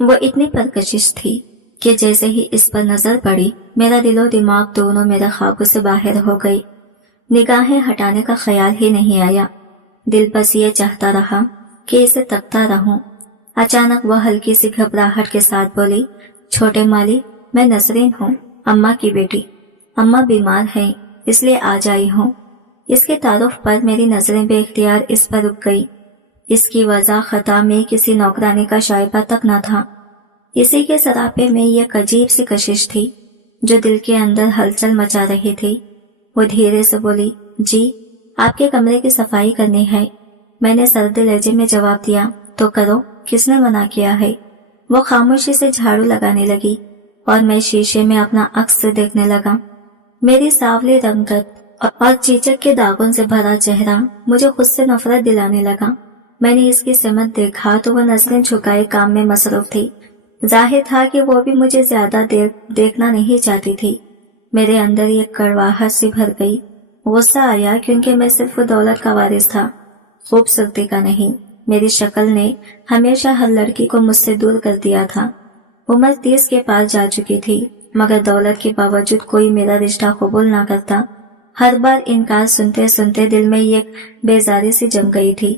वो इतनी परकशिश थी कि जैसे ही इस पर नजर पड़ी मेरा दिलो दिमाग दोनों मेरे ख्वाबों से बाहर हो गई। निगाहें हटाने का ख्याल ही नहीं आया। दिल बस ये चाहता रहा कि इसे तकता रहूं। अचानक वह हल्की सी घबराहट के साथ बोली, छोटे माली, मैं नसरीन हूँ, अम्मा की बेटी। अम्मा बीमार है इसलिए आज आई हूँ। इसके तारुफ पर मेरी नजरें बेख्तियार इस पर रुक गई। इसकी वजह खता में किसी नौकरानी का शायबा तक न था। इसी के सरापे में एक अजीब सी कशिश थी जो दिल के अंदर हलचल मचा रही थी। वो धीरे से बोली, जी आपके कमरे की सफाई करनी है। मैंने सर्द लहजे में जवाब दिया, तो करो, किसने मना किया है। वो खामोशी से झाड़ू लगाने लगी और मैं शीशे में अपना अक्स देखने लगा। मेरी सांवली रंगत और चीचक के दागों से भरा चेहरा मुझे खुद से नफरत दिलाने लगा। मैंने इसकी सिमत देखा तो वह नजरें झुकाए काम में मसरूफ थी। जाहिर था कि वो भी मुझे ज्यादा देर देखना नहीं चाहती थी। मेरे अंदर एक कड़वाहट सी भर गई। गुस्सा आया क्योंकि मैं सिर्फ दौलत का वारिस था, खूबसूरती का नहीं। मेरी शक्ल ने हमेशा हर लड़की को मुझसे दूर कर दिया था। उम्र 30 के पार जा चुकी थी, मगर दौलत के बावजूद कोई मेरा रिश्ता कबूल ना करता। हर बार इनकार सुनते सुनते दिल में एक बेजारी सी जम गई थी।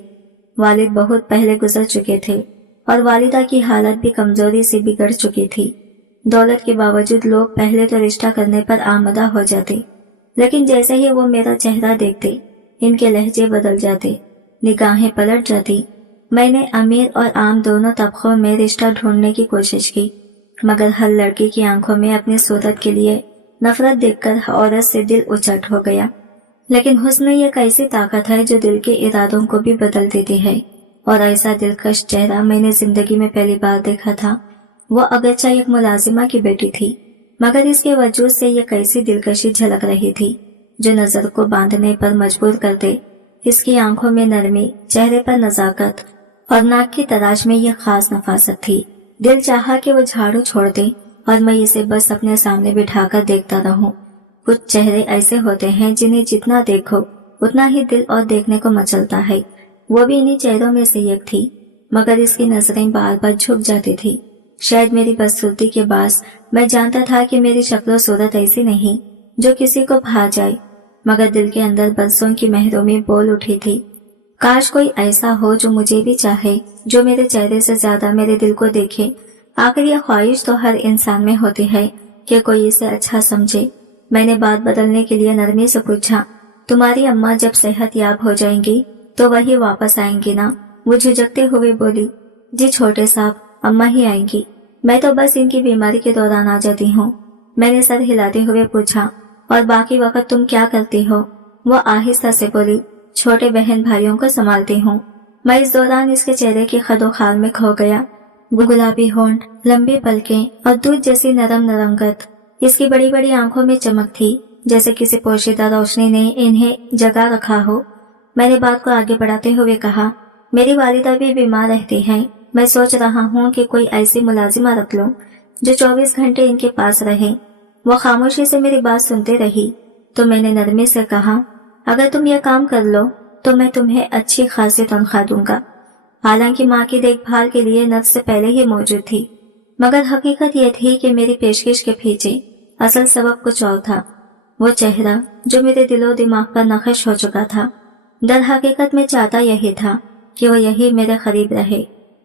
वालिद बहुत पहले गुजर चुके थे और वालिदा की हालत भी कमजोरी से बिगड़ चुकी थी। दौलत के बावजूद लोग पहले तो रिश्ता करने पर आमदा हो जाते, लेकिन जैसे ही वो मेरा चेहरा देखते इनके लहजे बदल जाते, निगाहें पलट जाती। मैंने अमीर और आम दोनों तबकों में रिश्ता ढूंढने की कोशिश की, मगर हर लड़की की आंखों में अपनी सूरत के लिए नफरत देखकर औरत से दिल उचट हो गया। लेकिन हुस्न एक ऐसी ताकत है जो दिल के इरादों को भी बदल देती है, और ऐसा दिलकश चेहरा मैंने जिंदगी में पहली बार देखा था। वो अगरचे एक मुलाजिमा की बेटी थी, मगर इसके वजूद से एक ऐसी दिलकशी झलक रही थी जो नजर को बांधने पर मजबूर कर दे। इसकी आंखों में नरमी, चेहरे पर नजाकत और नाक की तराश में यह खास नफासत थी। दिल चाहा कि वो झाड़ू छोड़ दे और मैं इसे बस अपने सामने बिठाकर देखता रहूं। कुछ चेहरे ऐसे होते हैं जिन्हें जितना देखो उतना ही दिल और देखने को मचलता है। वो भी इन्हीं चेहरों में से एक थी, मगर इसकी नजरें बार बार झुक जाती थी। शायद मेरी बदसूरती के बास मैं जानता था कि मेरी शक्ल सूरत ऐसी नहीं जो किसी को भा जाए, मगर दिल के अंदर बरसों की महरूमी बोल उठी थी। काश कोई ऐसा हो जो मुझे भी चाहे, जो मेरे चेहरे से ज्यादा मेरे दिल को देखे। आखिर यह ख्वाहिश तो हर इंसान में होती है कि कोई इसे अच्छा समझे। मैंने बात बदलने के लिए नरमी से पूछा, तुम्हारी अम्मा जब सेहत याब हो जाएंगी तो वही वापस आएंगी ना? वो झिझकते हुए बोली, जी छोटे साहब, अम्मा ही आएंगी। मैं तो बस इनकी बीमारी के दौरान आ जाती हूँ। मैंने सर हिलाते हुए पूछा, और बाकी वक्त तुम क्या करती हो? वो आहिस्ता से बोली, छोटे बहन भाइयों को संभालती हूँ। मैं इस दौरान इसके चेहरे की खदोखाल में खो गया। गुलाबी होंठ, लंबी पलकें और दूध जैसी नरम रंगत। इसकी बड़ी बड़ी आंखों में चमक थी, जैसे किसी पोशीदा रोशनी ने इन्हें जगा रखा हो। मैंने बात को आगे बढ़ाते हुए कहा, मेरी वालिदा भी बीमार रहती हैं। मैं सोच रहा हूँ कि कोई ऐसी मुलाजिमा रख लूं जो 24 घंटे इनके पास रहे। वो खामोशी से मेरी बात सुनते रही, तो मैंने नरमी से कहा, अगर तुम यह काम कर लो तो मैं तुम्हें अच्छी खासी तनख्वाह दूंगा। हालांकि माँ की देखभाल के लिए नफ्स से पहले ही मौजूद थी, मगर हकीकत यह थी कि मेरी पेशकश के पीछे असल सबब कुछ और था। वो चेहरा जो मेरे दिलो दिमाग पर नक्श हो चुका था, दर हकीकत में चाहता यही था कि वो यही मेरे करीब रहे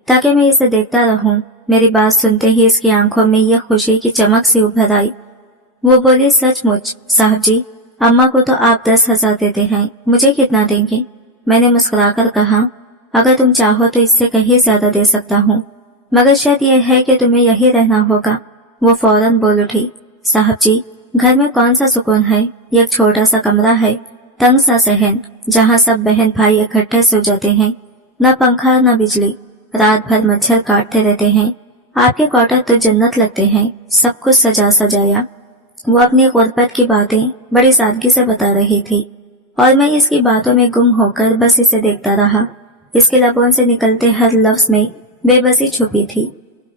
ताकि मैं इसे देखता रहूं। मेरी बात सुनते ही इसकी आंखों में यह खुशी की चमक सी उभर आई। वो बोली, सचमुच साहब जी, अम्मा को तो आप 10,000 देते हैं, मुझे कितना देंगे? मैंने मुस्कुराकर कहा, अगर तुम चाहो तो इससे कहीं ज्यादा दे सकता हूँ, मगर शर्त यह है कि तुम्हें यही रहना होगा। वो फौरन बोल उठी, साहब जी, घर में कौन सा सुकून है? एक छोटा सा कमरा है, तंग सा सहन, जहाँ सब बहन भाई इकट्ठे सो जाते हैं। न पंखा न बिजली, रात भर मच्छर काटते रहते हैं। आपके क्वार्टर तो जन्नत लगते हैं, सब कुछ सजा सजाया। वो अपनी गुर्बत की बातें बड़ी सादगी से बता रही थी और मैं इसकी बातों में गुम होकर बस इसे देखता रहा। इसके लबों से निकलते हर लफ्ज में बेबसी छुपी थी,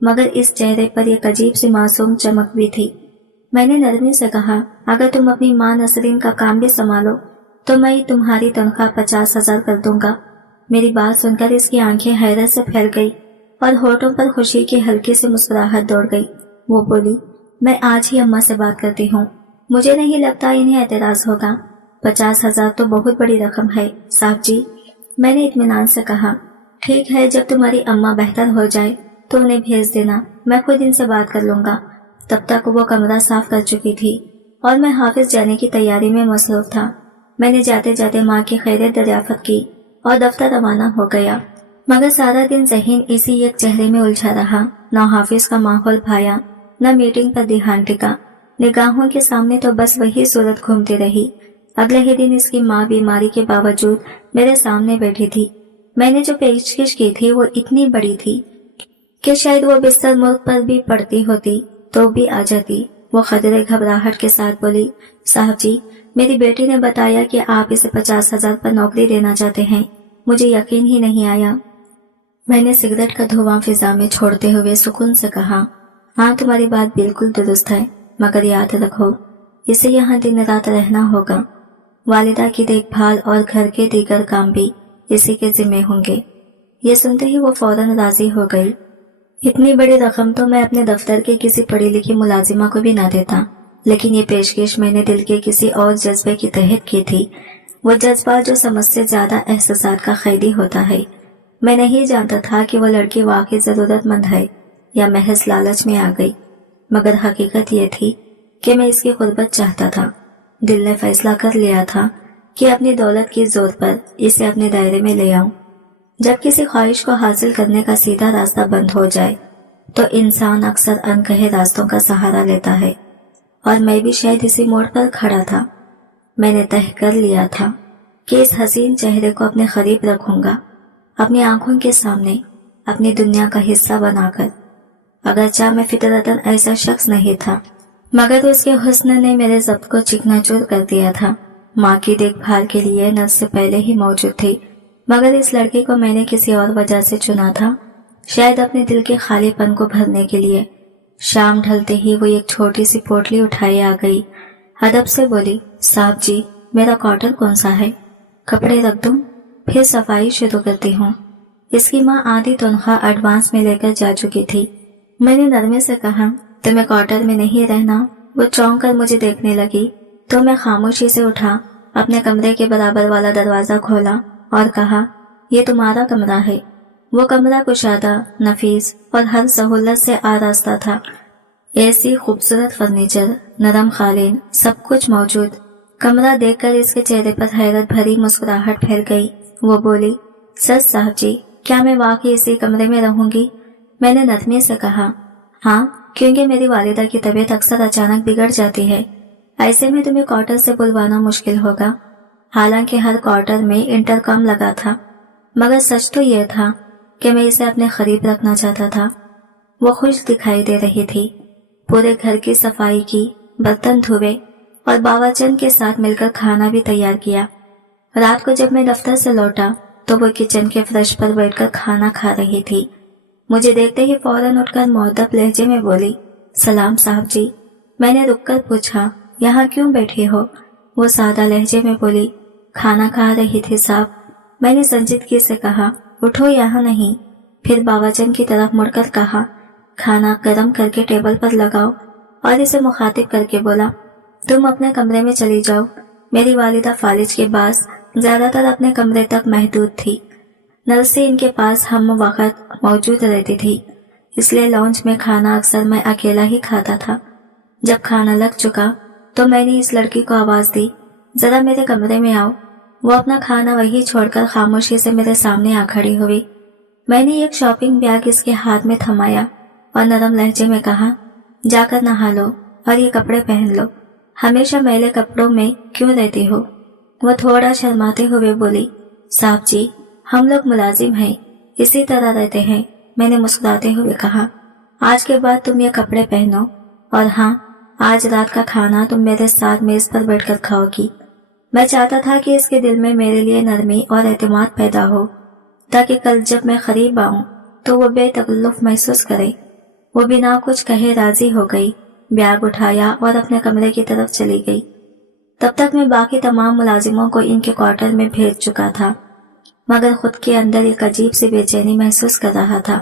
मगर इस चेहरे पर एक अजीब सी मासूम चमक भी थी। मैंने नरमी से कहा, अगर तुम अपनी माँ नसरीन का काम भी संभालो तो मैं तुम्हारी तनख्वाह 50,000 कर दूंगा। मेरी बात सुनकर इसकी आंखें हैरत से फैल गई। اور ہونٹوں پر خوشی کی ہلکی سی مسکراہٹ دوڑ گئی۔ وہ بولی، میں آج ہی اماں سے بات کرتی ہوں، مجھے نہیں لگتا انہیں اعتراض ہوگا۔ 50,000 تو بہت بڑی رقم ہے صاحب جی، میں نے اطمینان سے کہا۔ ٹھیک ہے، جب تمہاری اماں بہتر ہو جائے تو انہیں بھیج دینا، میں خود ان سے بات کر لوں گا۔ تب تک وہ کمرہ صاف کر چکی تھی اور میں حافظ جانے کی تیاری میں مصروف تھا۔ میں نے جاتے جاتے ماں کی خیریت دریافت کی اور دفتر روانہ ہو گیا، مگر سارا دن ذہن اسی ایک چہرے میں الجھا رہا۔ نہ حافظ کا ماحول بھایا، نہ میٹنگ پر دھیان ٹکا، نگاہوں کے سامنے تو بس وہی صورت گھومتی رہی۔ اگلے ہی دن اس کی ماں بیماری کے باوجود میرے سامنے بیٹھی تھی۔ میں نے جو پیشکش کی تھی وہ اتنی بڑی تھی کہ شاید وہ بستر ملک پر بھی پڑتی ہوتی تو بھی آ جاتی۔ وہ قدرے گھبراہٹ کے ساتھ بولی، صاحب جی، میری بیٹی نے بتایا کہ آپ اسے 50,000 پر نوکری دینا چاہتے ہیں، مجھے یقین ہی نہیں آیا۔ میں نے سگریٹ کا دھواں فضا میں چھوڑتے ہوئے سکون سے کہا، ہاں تمہاری بات بالکل درست ہے، مگر یاد رکھو اسے یہاں دن رات رہنا ہوگا۔ والدہ کی دیکھ بھال اور گھر کے دیگر کام بھی اسی کے ذمہ ہوں گے۔ یہ سنتے ہی وہ فوراً راضی ہو گئی۔ اتنی بڑی رقم تو میں اپنے دفتر کے کسی پڑھی لکھی ملازمہ کو بھی نہ دیتا، لیکن یہ پیشکش میں نے دل کے کسی اور جذبے کی تحت کی تھی، وہ جذبہ جو سمجھ سے زیادہ احساسات کا قیدی ہوتا ہے۔ میں نہیں جانتا تھا کہ وہ لڑکی واقعی ضرورت مند ہے یا محض لالچ میں آ گئی، مگر حقیقت یہ تھی کہ میں اس کی قربت چاہتا تھا۔ دل نے فیصلہ کر لیا تھا کہ اپنی دولت کی زور پر اسے اپنے دائرے میں لے آؤں۔ جب کسی خواہش کو حاصل کرنے کا سیدھا راستہ بند ہو جائے تو انسان اکثر انکہے راستوں کا سہارا لیتا ہے، اور میں بھی شاید اسی موڑ پر کھڑا تھا۔ میں نے طے کر لیا تھا کہ اس حسین چہرے کو اپنے قریب رکھوں گا، اپنی آنکھوں کے سامنے، اپنی دنیا کا حصہ بنا کر۔ اگرچہ میں فطرتاً ایسا شخص نہیں تھا، مگر اس کے حسن نے میرے ضبط کو چکنا چور کر دیا تھا۔ ماں کی دیکھ بھال کے لیے نرس سے پہلے ہی موجود تھی، مگر اس لڑکی کو میں نے کسی اور وجہ سے چنا تھا، شاید اپنے دل کے خالی پن کو بھرنے کے لیے۔ شام ڈھلتے ہی وہ ایک چھوٹی سی پوٹلی اٹھائے آ گئی، ادب سے بولی، صاحب جی، میرا کوارٹر کون سا ہے؟ کپڑے رکھ دوں، پھر صفائی شروع کرتی ہوں۔ اس کی ماں آدھی تنخواہ ایڈوانس میں لے کر جا چکی تھی۔ میں نے نرمے سے کہا، تمہیں کوارٹر میں نہیں رہنا؟ وہ چونک کر مجھے دیکھنے لگی تو میں خاموشی سے اٹھا، اپنے کمرے کے برابر والا دروازہ کھولا اور کہا، یہ تمہارا کمرہ ہے۔ وہ کمرہ کشادہ، نفیس اور ہر سہولت سے آراستہ تھا۔ اے سی، خوبصورت فرنیچر، نرم قالین، سب کچھ موجود۔ کمرہ دیکھ کر اس کے چہرے پر حیرت بھری مسکراہٹ پھیل گئی۔ وہ بولی، سچ صاحب جی، کیا میں واقعی اسی کمرے میں رہوں گی؟ میں نے نرمی سے کہا، ہاں، کیونکہ میری والدہ کی طبیعت اکثر اچانک بگڑ جاتی ہے، ایسے میں تمہیں کوارٹر سے بلوانا مشکل ہوگا۔ حالانکہ ہر کوارٹر میں انٹرکام لگا تھا، مگر سچ تو یہ تھا کہ میں اسے اپنے قریب رکھنا چاہتا تھا۔ وہ خوش دکھائی دے رہی تھی، پورے گھر کی صفائی کی، برتن دھوئے اور باورچن کے ساتھ مل کر کھانا بھی تیار کیا۔ رات کو جب میں دفتر سے لوٹا تو وہ کچن کے فرش پر بیٹھ کر کھانا کھا رہی تھی۔ مجھے دیکھتے ہی فوراً اٹھ کر مؤدب لہجے میں بولی، سلام صاحب جی۔ میں نے رک کر پوچھا، یہاں کیوں بیٹھی ہو؟ وہ سادہ لہجے میں بولی، کھانا کھا رہی تھی صاحب۔ میں نے سنجیدگی سے کہا، اٹھو، یہاں نہیں۔ پھر باورچن کی طرف مڑ کر کہا، کھانا گرم کر کے ٹیبل پر لگاؤ، اور اسے مخاطب کر کے بولا، تم اپنے کمرے میں چلی جاؤ۔ میری والدہ فالج کے باعث زیادہ تر اپنے کمرے تک محدود تھی۔ نرسی ان کے پاس ہم وقت موجود رہتی تھی، اس لیے لانچ میں کھانا اکثر میں اکیلا ہی کھاتا تھا۔ جب کھانا لگ چکا تو میں نے اس لڑکی کو آواز دی، ذرا میرے کمرے میں آؤ۔ وہ اپنا کھانا وہی چھوڑ کر خاموشی سے میرے سامنے آ کھڑی ہوئی۔ میں نے ایک شاپنگ بیگ اس کے ہاتھ میں تھمایا اور نرم لہجے میں کہا، جا کر نہا لو اور یہ کپڑے پہن لو، ہمیشہ میلے کپڑوں میں کیوں رہتی ہو؟ وہ تھوڑا شرماتے ہوئے بولی، صاحب جی، ہم لوگ ملازم ہیں، اسی طرح رہتے ہیں۔ میں نے مسکراتے ہوئے کہا، آج کے بعد تم یہ کپڑے پہنو، اور ہاں، آج رات کا کھانا تم میرے ساتھ میز پر بیٹھ کر کھاؤ گی۔ میں چاہتا تھا کہ اس کے دل میں میرے لیے نرمی اور اعتماد پیدا ہو، تاکہ کل جب میں قریب آؤں تو وہ بے تکلف محسوس کرے۔ وہ بنا کچھ کہے راضی ہو گئی، بیگ اٹھایا اور اپنے کمرے کی طرف چلی گئی۔ تب تک میں باقی تمام ملازموں کو ان کے کوارٹر میں بھیج چکا تھا، مگر خود کے اندر ایک عجیب سی بے چینی محسوس کر رہا تھا۔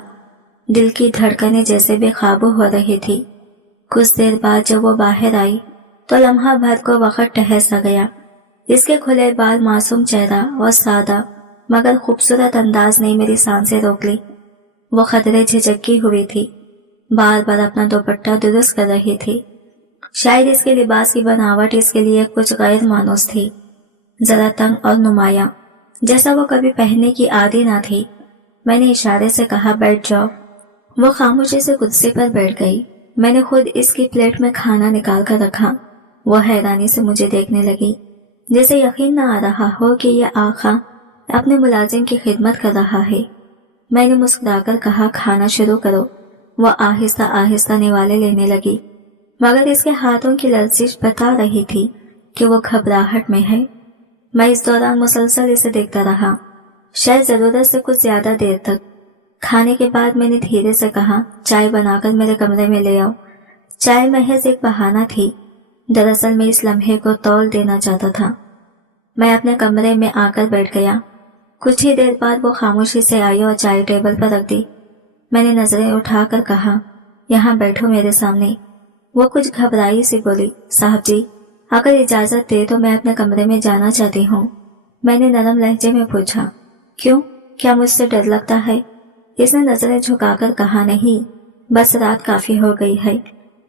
दिल की धड़कनें जैसे बेकाबू हो रही थी। कुछ देर बाद जब वो बाहर आई तो लम्हा भर को वक्त ठहर सा गया। इसके खुले बाल, मासूम चेहरा और सादा मगर खूबसूरत अंदाज ने मेरी सांसें रोक ली। वो खतरे झिझकी हुई थी, बार बार अपना दुपट्टा दुरुस्त कर रही थी। शायद इसके लिबास की बनावट इसके लिए कुछ गैर मानूस थी, जरा तंग और नुमाया, जैसा वो कभी पहनने की आदी ना थी। मैंने इशारे से कहा बैठ जाओ। वो खामोशी से कुर्सी पर बैठ गई। मैंने खुद इसकी प्लेट में खाना निकाल कर रखा। वो हैरानी से मुझे देखने लगी, जैसे यकीन न आ रहा हो कि यह आका अपने मुलाजिम की खिदमत कर रहा है। मैंने मुस्कुराकर कहा खाना शुरू करो। वो आहिस्ता आहिस्ता निवाले लेने लगी, मगर इसके हाथों की लर्जिश बता रही थी कि वो घबराहट में है। मैं इस दौरान मुसलसल इसे देखता रहा, शायद जरूरत से कुछ ज्यादा देर तक। खाने के बाद मैंने धीरे से कहा चाय बनाकर मेरे कमरे में ले आओ। चाय महज एक बहाना थी, दरअसल मैं इस लम्हे को तौल देना चाहता था। मैं अपने कमरे में आकर बैठ गया। कुछ ही देर बाद वो खामोशी से आई और चाय टेबल पर रख दी। मैंने नजरें उठाकर कहा यहाँ बैठो मेरे सामने। वो कुछ घबराई सी बोली साहब जी, अगर इजाजत दे तो मैं अपने कमरे में जाना चाहती हूँ। मैंने नरम लहजे में पूछा क्यों, क्या मुझसे डर लगता है? इसने नजरें झुकाकर कहा नहीं, बस रात काफी हो गई है।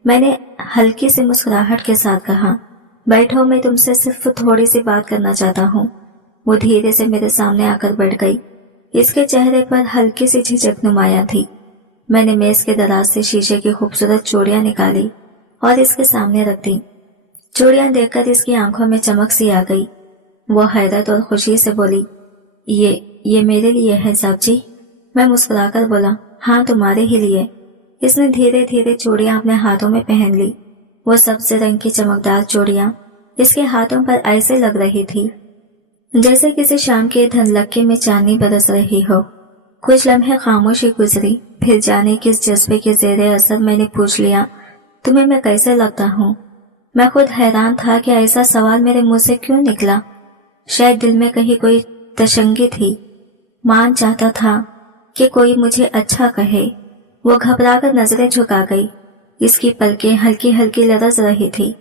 मैंने हल्की सी मुस्कुराहट के साथ कहा बैठो, मैं तुमसे सिर्फ थोड़ी सी बात करना चाहता हूँ। वो धीरे से मेरे सामने आकर बैठ गई। इसके चेहरे पर हल्की सी झिझक नुमाया थी। मैंने मेज के दराज से शीशे की खूबसूरत चूड़ियां निकाली और इसके सामने रख दी। चूड़ियां देखकर इसकी आंखों में चमक सी आ गई। वो हैरत और खुशी से बोली ये मेरे लिए है साहब जी। मैं मुस्कुराकर बोला हाँ, तुम्हारे ही लिए। इसने धीरे धीरे चूड़ियां अपने हाथों में पहन ली। वो सब्ज रंग की चमकदार चूड़ियां इसके हाथों पर ऐसे लग रही थी जैसे किसी शाम के धनलक्की में चांदनी बरस रही हो। कुछ लम्हे खामोशी गुजरी, फिर जाने किस जज्बे के जेरे असर मैंने पूछ लिया तुम्हें मैं कैसे लगता हूँ? मैं खुद हैरान था कि ऐसा सवाल मेरे मुंह से क्यों निकला। शायद दिल में कहीं कोई तशंगी थी। मान चाहता था कि कोई मुझे अच्छा कहे। वो घबराकर नजरें झुका गई। इसकी पलकें हल्की हल्की लरज रही थी।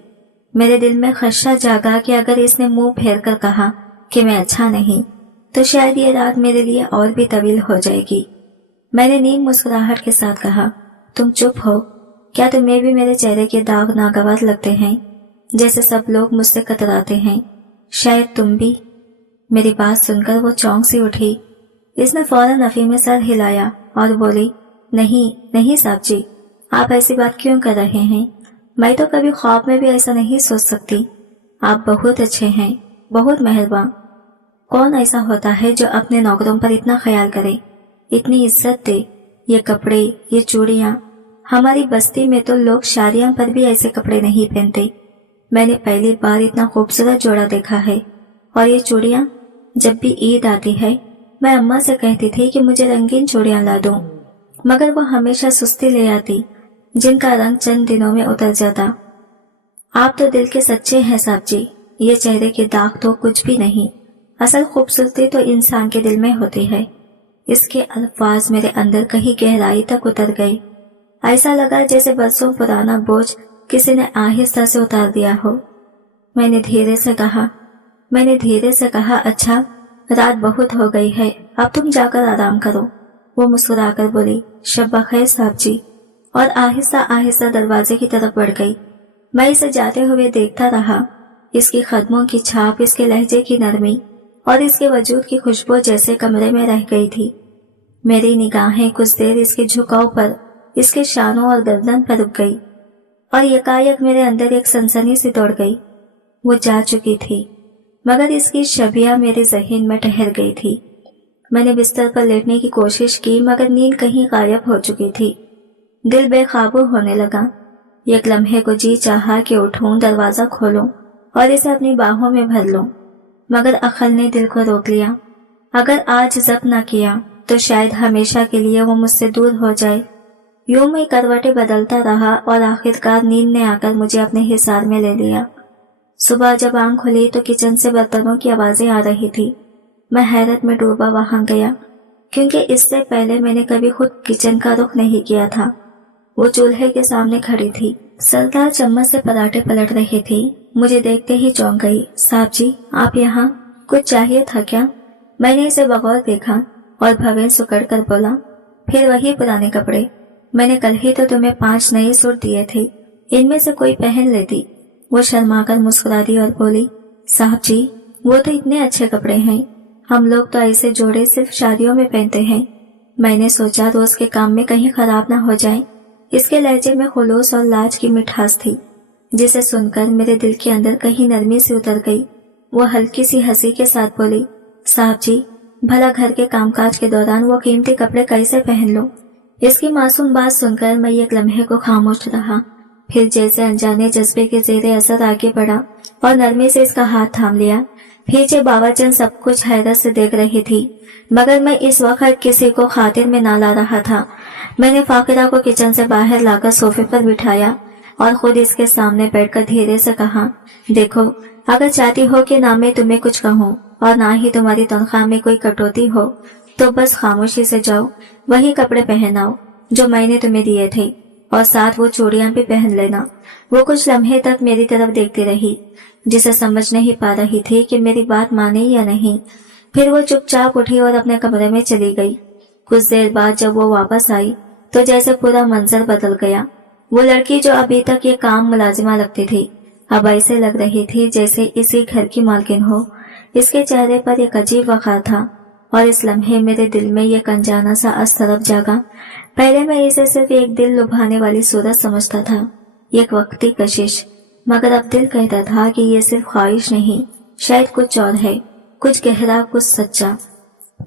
मेरे दिल में खदशा जागा कि अगर इसने मुंह फेर कर कहा कि मैं अच्छा नहीं तो शायद ये रात मेरे लिए और भी तवील हो जाएगी। मैंने नीम मुस्कुराहट के साथ कहा तुम चुप हो। क्या तुम्हें भी मेरे चेहरे के दाग नागवार लगते हैं जैसे सब लोग मुझसे कतराते हैं? शायद तुम भी। मेरी बात सुनकर वो चौंक सी उठी। इसने फौरन नफी में सर हिलाया और बोली नहीं साहब जी, आप ऐसी बात क्यों कर रहे हैं? मैं तो कभी ख्वाब में भी ऐसा नहीं सोच सकती। आप बहुत अच्छे हैं, बहुत मेहरबान। कौन ऐसा होता है जो अपने नौकरों पर इतना ख्याल करे, इतनी इज्जत दे? ये कपड़े, ये चूड़ियां, हमारी बस्ती में तो लोग शादियों पर भी ऐसे कपड़े नहीं पहनते। मैंने पहली बार इतना खूबसूरत जोड़ा देखा है। और ये चूड़ियां, जब भी ईद आती है मैं अम्मा से कहती थी कि मुझे रंगीन चूड़ियां ला दो, मगर वो हमेशा सुस्ती ले आती जिनका रंग चंद दिनों में उतर जाता। आप तो दिल के सच्चे हैं साहब जी। ये चेहरे के दाग तो कुछ भी नहीं, असल खूबसूरती तो इंसान के दिल में होती है। इसके अल्फाज मेरे अंदर कहीं गहराई तक उतर गए। ऐसा लगा जैसे बरसों पुराना बोझ किसी ने आहिस्ता से उतार दिया हो। मैंने धीरे से कहा अच्छा, रात बहुत हो गई है, अब तुम जाकर आराम करो। वो मुस्कुराकर बोली शब बखैर साहब जी, और आहिस्ता आहिस्ता दरवाजे की तरफ बढ़ गई। मैं इसे जाते हुए देखता रहा। इसकी कदमों की छाप, इसके लहजे की नरमी और इसके वजूद की खुशबू जैसे कमरे में रह गई थी। मेरी निगाहें कुछ देर इसके झुकाव पर, इसके शानों और गर्दन पर रुक गई और यकायक मेरे अंदर एक सनसनी सी दौड़ गई। वो जा चुकी थी, मगर इसकी शबिया मेरे ज़हन में ठहर गई थी। मैंने बिस्तर पर लेटने की कोशिश की, मगर नींद कहीं गायब हो चुकी थी। दिल बेकाबू होने लगा। एक लम्हे को जी चाहा कि उठूं, दरवाजा खोलूं और इसे अपनी बाहों में भर लूं, मगर अक्ल ने दिल को रोक लिया। अगर आज जब्त न किया तो शायद हमेशा के लिए वो मुझसे दूर हो जाए। यूं मैं करवटें बदलता रहा और आखिरकार नींद ने आकर मुझे अपने हिसार में ले लिया। सुबह जब आंख खुली तो किचन से बर्तनों की आवाजें आ रही थी। मैं हैरत में डूबा वहां गया। کیونکہ اس سے پہلے میں نے کبھی خود کچن کا رخ نہیں کیا تھا۔ وہ چولہے کے سامنے کھڑی تھی، سردار چمچ سے پراٹھے پلٹ رہی تھی۔ مجھے دیکھتے ہی چونک گئی۔ صاحب جی آپ یہاں، کچھ چاہیے تھا کیا؟ میں نے اسے بغور دیکھا اور بھویں سکڑ کر بولا، پھر وہی پرانے کپڑے، میں نے کل ہی تو تمہیں 5 نئے سوٹ دیے تھے، ان میں سے کوئی پہن لیتی۔ وہ شرما کر مسکرا دی اور بولی، صاحب جی وہ تو اتنے اچھے کپڑے ہیں، ہم لوگ تو ایسے جوڑے صرف شادیوں میں پہنتے ہیں۔ میں نے سوچا روز کے کام میں کہیں خراب نہ ہو جائے۔ اس کے لہجے میں خلوص اور لاج کی مٹھاس تھی، جسے سن کر میرے دل کے اندر کہیں نرمی سے اتر گئی۔ وہ ہلکی سی ہنسی کے ساتھ بولی، صاحب جی بھلا گھر کے کام کاج کے دوران وہ قیمتی کپڑے کیسے پہن لوں؟ اس کی معصوم بات سن کر میں ایک لمحے کو خاموش رہا، پھر جیسے انجانے جذبے کے زیر اثر آگے بڑھا اور نرمی سے اس کا ہاتھ تھام لیا۔ پیچھے بابا جان سب کچھ حیرت سے دیکھ رہی تھی، مگر میں اس وقت کسی کو خاطر میں نہ لا رہا تھا۔ میں نے فاقدہ کو کچن سے باہر لا کر صوفے پر بٹھایا اور خود اس کے سامنے بیٹھ کر دھیرے سے کہا، دیکھو اگر چاہتی ہو کہ نہ میں تمہیں کچھ کہوں اور نہ ہی تمہاری تنخواہ میں کوئی کٹوتی ہو تو بس خاموشی سے جاؤ، وہی کپڑے پہناؤ جو میں نے تمہیں دیے تھے، اور ساتھ وہ چوڑیاں بھی پہن لینا۔ وہ کچھ لمحے تک میری طرف دیکھتی رہی، جسے سمجھ نہیں پا رہی تھی کہ میری بات مانے یا نہیں۔ پھر وہ چپ چاپ اٹھی اور اپنے کمرے میں چلی گئی۔ کچھ دیر بعد جب وہ واپس آئی تو جیسے پورا منظر بدل گیا۔ وہ لڑکی جو ابھی تک یہ کام ملازمہ لگتی تھی، اب ایسے لگ رہی تھی جیسے اسی گھر کی مالکن ہو۔ اس کے چہرے پر ایک عجیب وقار تھا اور اس لمحے میرے دل میں ایک انجانا سا اضطراب جاگا۔ پہلے میں اسے صرف ایک دل لبھانے والی صورت سمجھتا تھا، ایک وقتی کشش، مگر اب دل کہتا تھا کہ یہ صرف خواہش نہیں، شاید کچھ اور ہے، کچھ گہرا، کچھ سچا۔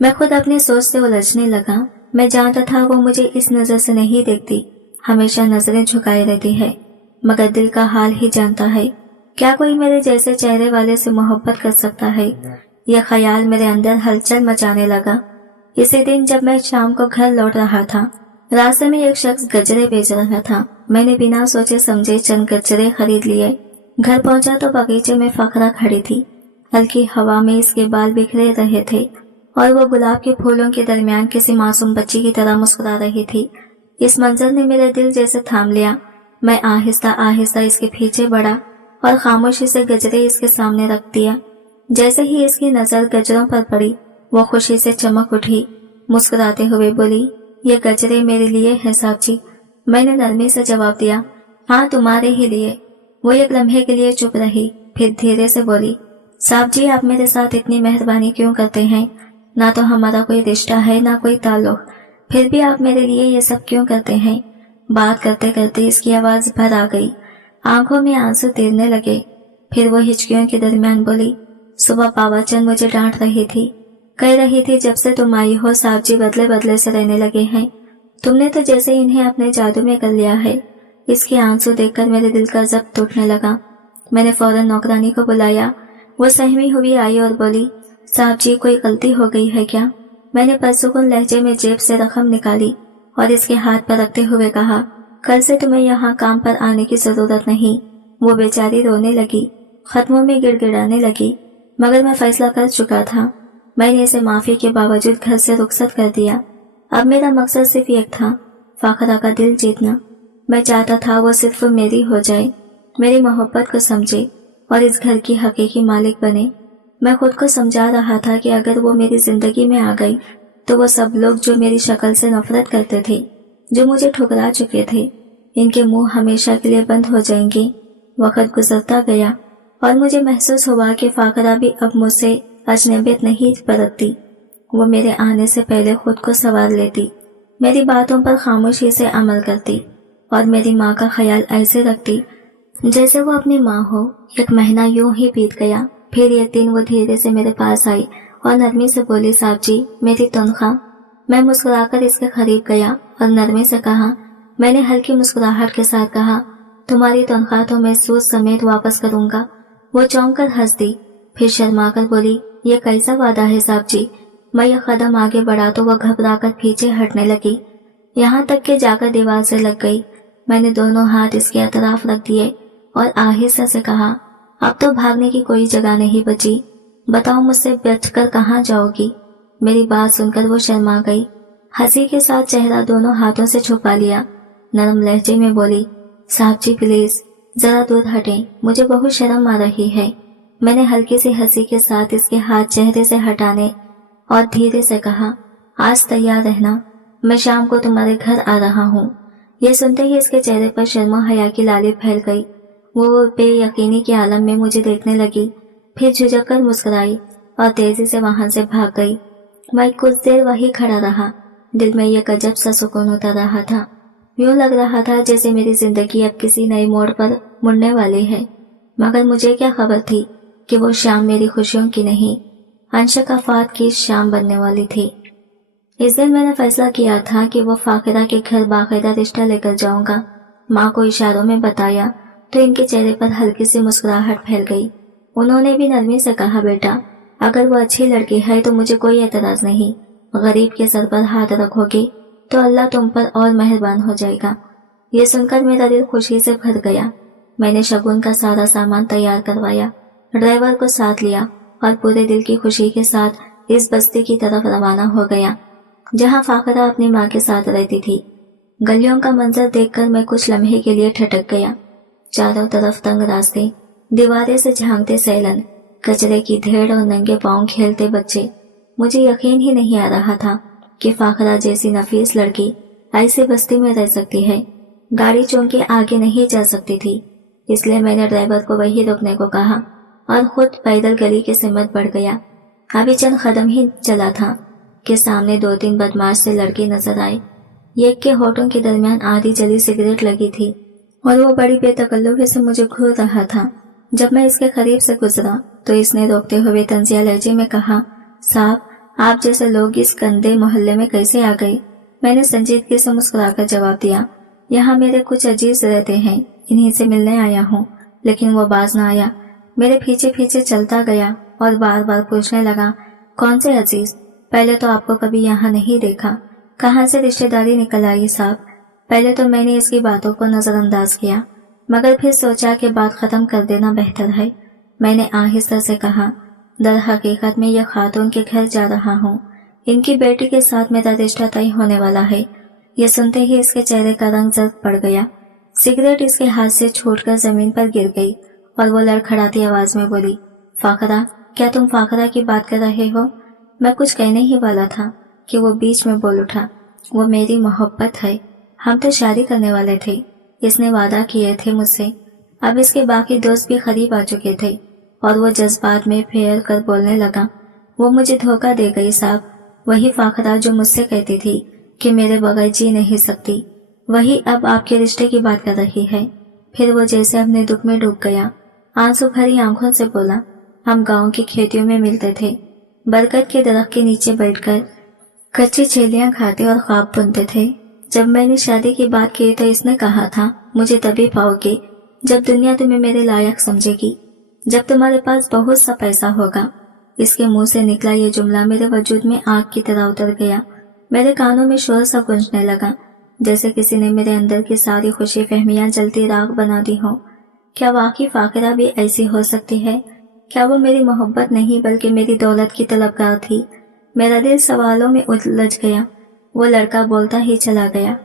میں خود اپنی سوچ سے الجھنے لگا۔ میں جانتا تھا وہ مجھے اس نظر سے نہیں دیکھتی، ہمیشہ نظریں جھکائے رہتی ہے، مگر دل کا حال ہی جانتا ہے۔ کیا کوئی میرے جیسے چہرے والے سے محبت کر سکتا ہے؟ یہ خیال میرے اندر ہلچل مچانے لگا۔ اسی دن جب میں شام کو گھر لوٹ رہا تھا، راستے میں ایک شخص گجرے بیچ رہا تھا۔ میں نے بنا سوچے سمجھے چند گجرے خرید لیے۔ گھر پہنچا تو باغیچے میں فقرہ کھڑی تھی، ہلکی ہوا میں اس کے بال بکھرے رہے تھے اور وہ گلاب کے پھولوں کے درمیان کسی معصوم بچی کی طرح مسکرا رہی تھی۔ اس منظر نے میرا دل جیسے تھام لیا۔ میں آہستہ آہستہ اس کے پیچھے بڑھا اور خاموشی سے گجرے اس کے سامنے رکھ دیا۔ جیسے ہی اس کی نظر گجروں پر پڑی، وہ خوشی سے چمک اٹھی، مسکراتے ہوئے بولی، یہ گجرے میرے لیے ہیں صاحب جی۔ میں نے نرمی سے جواب دیا، ہاں تمہارے ہی لیے۔ وہ ایک لمحے کے لیے چپ رہی، پھر دھیرے سے بولی، صاحب جی آپ میرے ساتھ اتنی مہربانی کیوں کرتے ہیں؟ نہ تو ہمارا کوئی رشتہ ہے نہ کوئی تعلق، پھر بھی آپ میرے لیے یہ سب کیوں کرتے ہیں؟ بات کرتے کرتے اس کی آواز بھر آ گئی، آنکھوں میں آنسو تیرنے لگے۔ پھر وہ ہچکیوں کے درمیان بولی، صبح بابا چند مجھے ڈانٹ رہی تھی، کہہ رہی تھی جب سے تم آئی ہو صاحب جی بدلے بدلے سے رہنے لگے ہیں، تم نے تو جیسے انہیں اپنے جادو میں کر لیا ہے۔ اس کے آنسو دیکھ کر میرے دل کا ضبط ٹوٹنے لگا۔ میں نے فوراً نوکرانی کو بلایا۔ وہ سہمی ہوئی آئی اور بولی، صاحب جی کوئی غلطی ہو گئی ہے کیا؟ میں نے پرسکون لہجے میں جیب سے رقم نکالی اور اس کے ہاتھ پر رکھتے ہوئے کہا، کل سے تمہیں یہاں کام پر آنے کی ضرورت نہیں۔ وہ بیچاری رونے لگی، ختموں میں گڑ گڑانے لگی، مگر میں فیصلہ کر چکا تھا۔ میں نے اسے معافی کے باوجود گھر سے رخصت کر دیا۔ اب میرا مقصد صرف ایک تھا، فاخرہ کا دل جیتنا۔ میں چاہتا تھا وہ صرف میری ہو جائے، میری محبت کو سمجھے اور اس گھر کی حقیقی مالک بنے۔ میں خود کو سمجھا رہا تھا کہ اگر وہ میری زندگی میں آ گئی تو وہ سب لوگ جو میری شکل سے نفرت کرتے تھے، جو مجھے ٹھکرا چکے تھے، ان کے منہ ہمیشہ کے لیے بند ہو جائیں گے۔ وقت گزرتا گیا اور مجھے محسوس ہوا کہ فاخرہ بھی اب مجھ سے اجنبیت نہیں برتتی۔ وہ میرے آنے سے پہلے خود کو سنوار لیتی، میری باتوں پر خاموشی سے عمل کرتی اور میری ماں کا خیال ایسے رکھتی جیسے وہ اپنی ماں ہو۔ ایک مہینہ یوں ہی بیت گیا۔ پھر ایک دن وہ دھیرے سے میرے پاس آئی اور نرمی سے بولی، صاحب جی میری تنخواہ۔ میں مسکرا کر اس کے قریب گیا اور نرمی سے کہا، میں نے ہلکی مسکراہٹ کے ساتھ کہا، تمہاری تنخواہ تو میں سود سمیت واپس کروں گا۔ وہ چونک کر ہنس دی، پھر شرما کر بولی، یہ کیسا وعدہ ہے صاحب جی؟ میں ایک قدم آگے بڑھا تو وہ گھبرا کر پیچھے ہٹنے لگی، یہاں تک کہ جا کر دیوار سے لگ گئی۔ میں نے دونوں ہاتھ اس کے اطراف رکھ دیے اور آہستہ سے کہا، اب تو بھاگنے کی کوئی جگہ نہیں بچی، بتاؤ مجھ سے بچ کر کہاں جاؤ گی؟ मेरी बात सुनकर वो शर्मा गई। हंसी के साथ चेहरा दोनों हाथों से छुपा लिया। नरम लहजे में बोली, साहब जी प्लीज जरा दूर हटें, मुझे बहुत शर्म आ रही है। मैंने हल्की सी हंसी के साथ इसके हाथ चेहरे से हटाने और धीरे से कहा, आज तैयार रहना, मैं शाम को तुम्हारे घर आ रहा हूँ। ये सुनते ही इसके चेहरे पर शर्म हया की लाली फैल गई। वो बेयकीनी के आलम में मुझे देखने लगी, फिर झुझक कर मुस्कुराई और तेजी से वहां से भाग गई। मैं कुछ देर वहीं खड़ा रहा। दिल में यह गजब सा सुकून उतर रहा था। यूं लग रहा था जैसे मेरी जिंदगी अब किसी नए मोड़ पर मुड़ने वाली है। मगर मुझे क्या खबर थी कि वो शाम मेरी खुशियों की नहीं, अंशकाफात की शाम बनने वाली थी। इस दिन मैंने फैसला किया था कि वो फाकिरा के घर बाकायदा रिश्ता लेकर जाऊंगा। माँ को इशारों में बताया तो इनके चेहरे पर हल्की सी मुस्कुराहट फैल गई। उन्होंने भी नरमी से कहा, बेटा अगर वो अच्छी लड़की है तो मुझे कोई एतराज नहीं। गरीब के सर पर हाथ रखोगे तो अल्लाह तुम पर और मेहरबान हो जाएगा। ये सुनकर मेरा दिल खुशी से भर गया। मैंने शगुन का सारा सामान तैयार करवाया, ड्राइवर को साथ लिया और पूरे दिल की खुशी के साथ इस बस्ती की तरफ रवाना हो गया जहाँ फाकिरा अपनी माँ के साथ रहती थी। गलियों का मंजर देखकर मैं कुछ लम्हे के लिए ठटक गया। चारों तरफ तंग रास्ते, दीवारें से झांकते सैलन, कचरे की ढेर और नंगे पांव खेलते बच्चे। मुझे यकीन ही नहीं आ रहा था कि फाकिरा जैसी नफीस लड़की ऐसी बस्ती में रह सकती है। गाड़ी चूंकि आगे नहीं जा सकती थी, इसलिए मैंने ड्राइवर को वहीं रुकने को कहा और खुद पैदल गली के सिमत बढ़ गया। अभी चंद कदम ही चला था कि सामने 2-3 बदमाश से लड़के नजर आए। एक के होठों के दरमियान आधी जली सिगरेट लगी थी और वो बड़ी बेतकल्लुफी से मुझे घूर रहा था। जब मैं इसके करीब से गुजरा तो इसने रोकते हुए तंजिया लहजे में कहा, साहब आप जैसे लोग इस गंदे मोहल्ले में कैसे आ गए? मैंने संजीदगी से मुस्कुराकर जवाब दिया, यहाँ मेरे कुछ अजीज रहते हैं, इन्हीं से मिलने आया हूँ। लेकिन वो बाज न आया। मेरे पीछे पीछे चलता गया और बार बार पूछने लगा, कौन से अजीज? पहले तो आपको कभी यहाँ नहीं देखा, कहाँ से रिश्तेदारी निकल आई साहब? पहले तो मैंने इसकी बातों को नजरअंदाज किया, मगर फिर सोचा कि बात खत्म कर देना बेहतर है। मैंने आहिस्ता से कहा, दर हकीकत में यह खातून के घर जा रहा हूँ, इनकी बेटी के साथ मेरा रिश्ता तय होने वाला है। यह सुनते ही इसके चेहरे का रंग जर्द पड़ गया। सिगरेट इसके हाथ से छूटकर जमीन पर गिर गई और वो लड़खड़ाती आवाज में बोली, फाकिरा क्या तुम फाकिरा की बात कर रहे हो? मैं कुछ कहने ही वाला था कि वो बीच में बोल उठा, वो मेरी मोहब्बत है, हम तो शादी करने वाले थे, इसने वादा किए थे मुझसे। अब इसके बाकी दोस्त भी करीब आ चुके थे और वो जज्बात में फेर कर बोलने लगा, वो मुझे धोखा दे गई साहब, वही फाकिरा जो मुझसे कहती थी कि मेरे बगैर जी नहीं सकती, वही अब आपके रिश्ते की बात कर रही है। फिर वो जैसे अपने दुख में डूब गया, आंसू भरी आंखों से बोला, हम गांव की खेतियों में मिलते थे, बरगद के दरख्त के नीचे बैठकर कच्ची छेलियां खाते और ख्वाब बुनते थे। जब मैंने शादी की बात की तो इसने कहा था, मुझे तभी पाओगे जब दुनिया तुम्हें मेरे लायक समझेगी, जब तुम्हारे पास बहुत सा पैसा होगा। इसके मुंह से निकला ये जुमला मेरे वजूद में आग की तरह उतर गया। मेरे कानों में शोर सा गूंजने लगा, जैसे किसी ने मेरे अंदर की सारी खुशी फहमियां जलती राख बना दी हो। क्या वाकई फाकिरा भी ऐसी हो सकती है? क्या वो मेरी मोहब्बत नहीं बल्कि मेरी दौलत की तलबगार थी? मेरा दिल सवालों में उलझ गया। वो लड़का बोलता ही चला गया।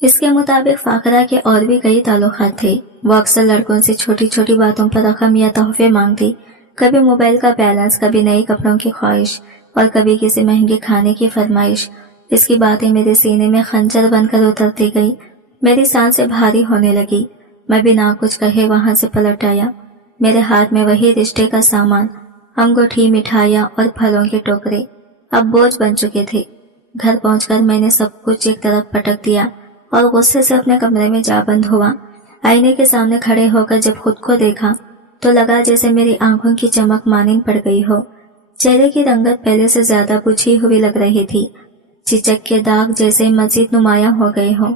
इसके मुताबिक फाकिरा के और भी कई ताल्लुकात थे। वो अक्सर लड़कों से छोटी छोटी बातों पर रकम या तोहफे मांगती, कभी मोबाइल का बैलेंस, कभी नए कपड़ों की ख्वाहिश और कभी किसी महंगे खाने की फरमाइश। इसकी बातें मेरे सीने में खंजर बनकर उतरती गई। मेरी सांसें भारी होने लगी। मैं बिना कुछ कहे वहां से पलट आया। मेरे हाथ में वही रिश्ते का सामान, अंगूठी, मिठाइयाँ और फलों के टोकरे अब बोझ बन चुके थे। घर पहुंचकर मैंने सब कुछ एक तरफ पटक दिया और गुस्से से अपने कमरे में जा बंद हुआ। आईने के सामने खड़े होकर जब खुद को देखा तो लगा जैसे मेरी आंखों की चमक मानिन पड़ गई हो। चेहरे की रंगत पहले से ज्यादा बुझी हुई लग रही थी। चिचक के दाग जैसे मजीद नुमाया हो गए हो।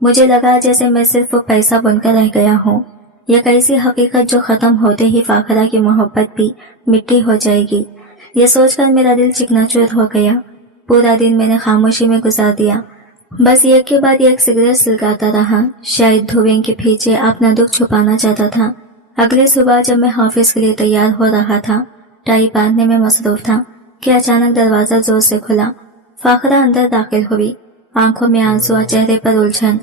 मुझे लगा जैसे मैं सिर्फ वो पैसा बनकर रह गया हूँ। यह कैसी हकीकत जो खत्म होते ही फाकिरा की मोहब्बत भी मिट्टी हो जाएगी। यह सोचकर मेरा दिल चिकनाचूर हो गया। पूरा दिन मैंने खामोशी में गुजार दिया, बस एक के बाद एक सिगरेट सुलगाता रहा। शायद धुएं के पीछे अपना दुख छुपाना चाहता था। अगली सुबह जब मैं ऑफिस के लिए तैयार हो रहा था, टाई बांधने में मसरूफ था कि अचानक दरवाजा जोर से खुला। फाखरा अंदर दाखिल हुई, आंखों में आंसू और चेहरे पर उलझन।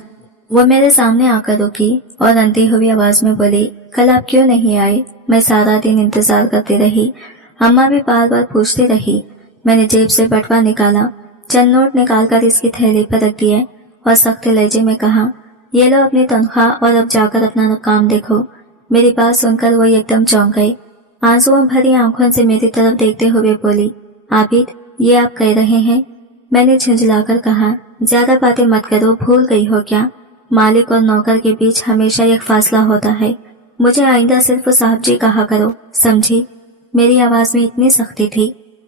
वो मेरे सामने आकर रुकी और अंधी हुई आवाज में बोली, कल आप क्यों नहीं आए? मैं सारा दिन इंतजार करती रही। अम्मा भी बार बार पूछती रही। मैंने जेब से बटवा निकाला, चंद नोट निकालकर इसकी थैली पर रख दिए और सख्त लहजे में कहा, ये लो अपनी तनख्वाह और अब जाकर अपना काम देखो। मेरी बात सुनकर वो एकदम चौंक गए। आंसुओं भरी आंखों से मेरी तरफ देखते हुए बोली, आबिद, ये आप कह रहे हैं? मैंने झुंझलाकर कहा, ज्यादा बातें मत करो, भूल गई हो क्या? मालिक और नौकर के बीच हमेशा एक फासला होता है। मुझे आइंदा सिर्फ साहब जी कहा करो, समझी? मेरी आवाज में इतनी सख्ती थी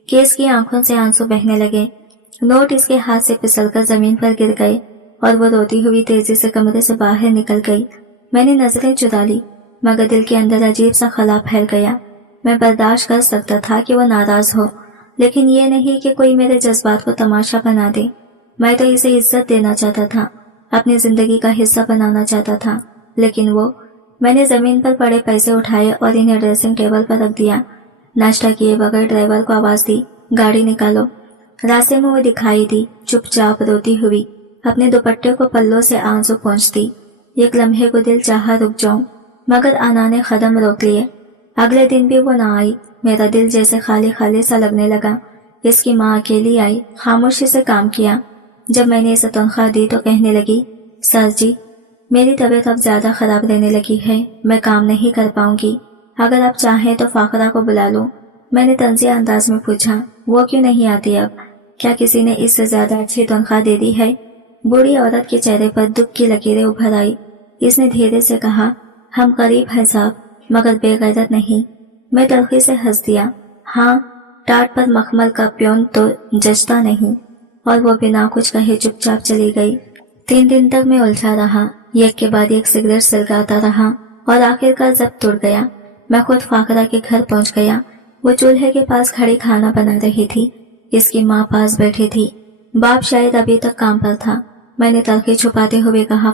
कि इसकी आंखों से आंसू बहने लगे। नोट इसके हाथ से फिसलकर जमीन पर गिर गए और वो रोती हुई तेजी से कमरे से बाहर निकल गई। मैंने नजरें चुरा ली, मगर दिल के अंदर अजीब सा खला फैल गया। मैं बर्दाश्त कर सकता था कि वो नाराज हो, लेकिन ये नहीं कि कोई मेरे जज्बात को तमाशा बना दे। मैं तो इसे इज्जत देना चाहता था, अपनी जिंदगी का हिस्सा बनाना चाहता था, लेकिन वो। मैंने जमीन पर पड़े पैसे उठाए और इन्हें ड्रेसिंग टेबल पर रख दिया। नाश्ता किए बगैर ड्राइवर को आवाज दी, गाड़ी निकालो। रास्ते में वो दिखाई दी, चुपचाप रोती हुई, अपने दुपट्टे को पल्लों से आंसू पोंछती। एक लम्हे को दिल चाहा रुक जाऊं, मगर आना ने कदम रोक लिए। अगले दिन भी वो ना आई। मेरा दिल जैसे खाली खाली सा लगने लगा। इसकी माँ अकेली आई, खामोशी से काम किया। जब मैंने इसे तनख्वाह दी तो कहने लगी, सर जी, मेरी तबीयत अब ज्यादा खराब रहने लगी है, मैं काम नहीं कर पाऊंगी। अगर आप चाहें तो फाखरा को बुला लूं। मैंने तंजिया अंदाज में पूछा, वो क्यों नहीं आती अब? क्या किसी ने इससे ज्यादा अच्छी तनख्वाह दे दी है? बूढ़ी औरत के चेहरे पर दुख की लकीरें उभर आई। इसने धीरे से कहा, हम गरीब हैं साहब, मगर बेगैरत नहीं। मैं तलखी से हंस दिया। हाँ, टाट पर मखमल का प्योन तो जचता नहीं। और वो बिना कुछ कहे चुपचाप चली गई। 3 दिन तक मैं उलझा रहा, एक के बाद एक सिगरेट सुलगाता रहा और आखिरकार जब टूट गया, मैं खुद फाखरा के घर पहुंच गया। वो चूल्हे के पास खड़ी खाना बना रही थी। इसकी माँ पास बैठी थी। बाप शायद अभी तक काम पर था। मैंने तलखी छुपाते हुए कहा,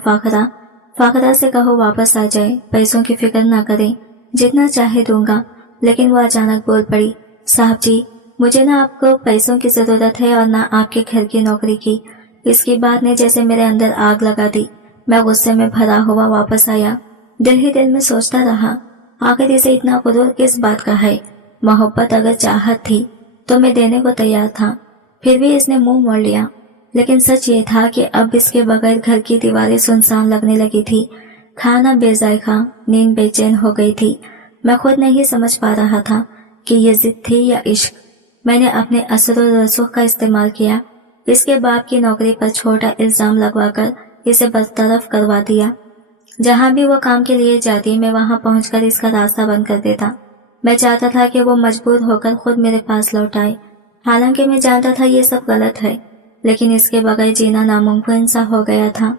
फाखरा से कहो वापस आ जाए, पैसों की फिक्र ना करें, जितना चाहे दूंगा। लेकिन वो अचानक बोल पड़ी, साहब जी, मुझे ना आपको पैसों की जरूरत है और ना आपके घर की नौकरी की। इसकी बात ने जैसे मेरे अंदर आग लगा दी। मैं गुस्से में भरा हुआ वापस आया। दिल ही दिल में सोचता रहा, आखिर इसे इतना गुरूर किस बात का है? मोहब्बत अगर चाहत थी तो मैं देने को तैयार था। फिर भी इसने मुंह मोड़ लिया। लेकिन सच ये था कि अब इसके बगैर घर की दीवारें सुनसान लगने लगी थी। खाना बेजायका, नींद बेचैन हो गई थी। मैं खुद नहीं समझ पा रहा था कि ये जिद थी या इश्क। मैंने अपने असर और रसूख का इस्तेमाल किया। इसके बाप की नौकरी पर छोटा इल्जाम लगवाकर इसे बरतरफ करवा दिया। जहां भी वो काम के लिए जाती, मैं वहां पहुंचकर इसका रास्ता बंद कर देता। मैं चाहता था कि वो मजबूर होकर खुद मेरे पास लौट आए। हालांकि मैं जानता था ये सब गलत है, लेकिन इसके बगैर जीना नामुमकिन सा हो गया था।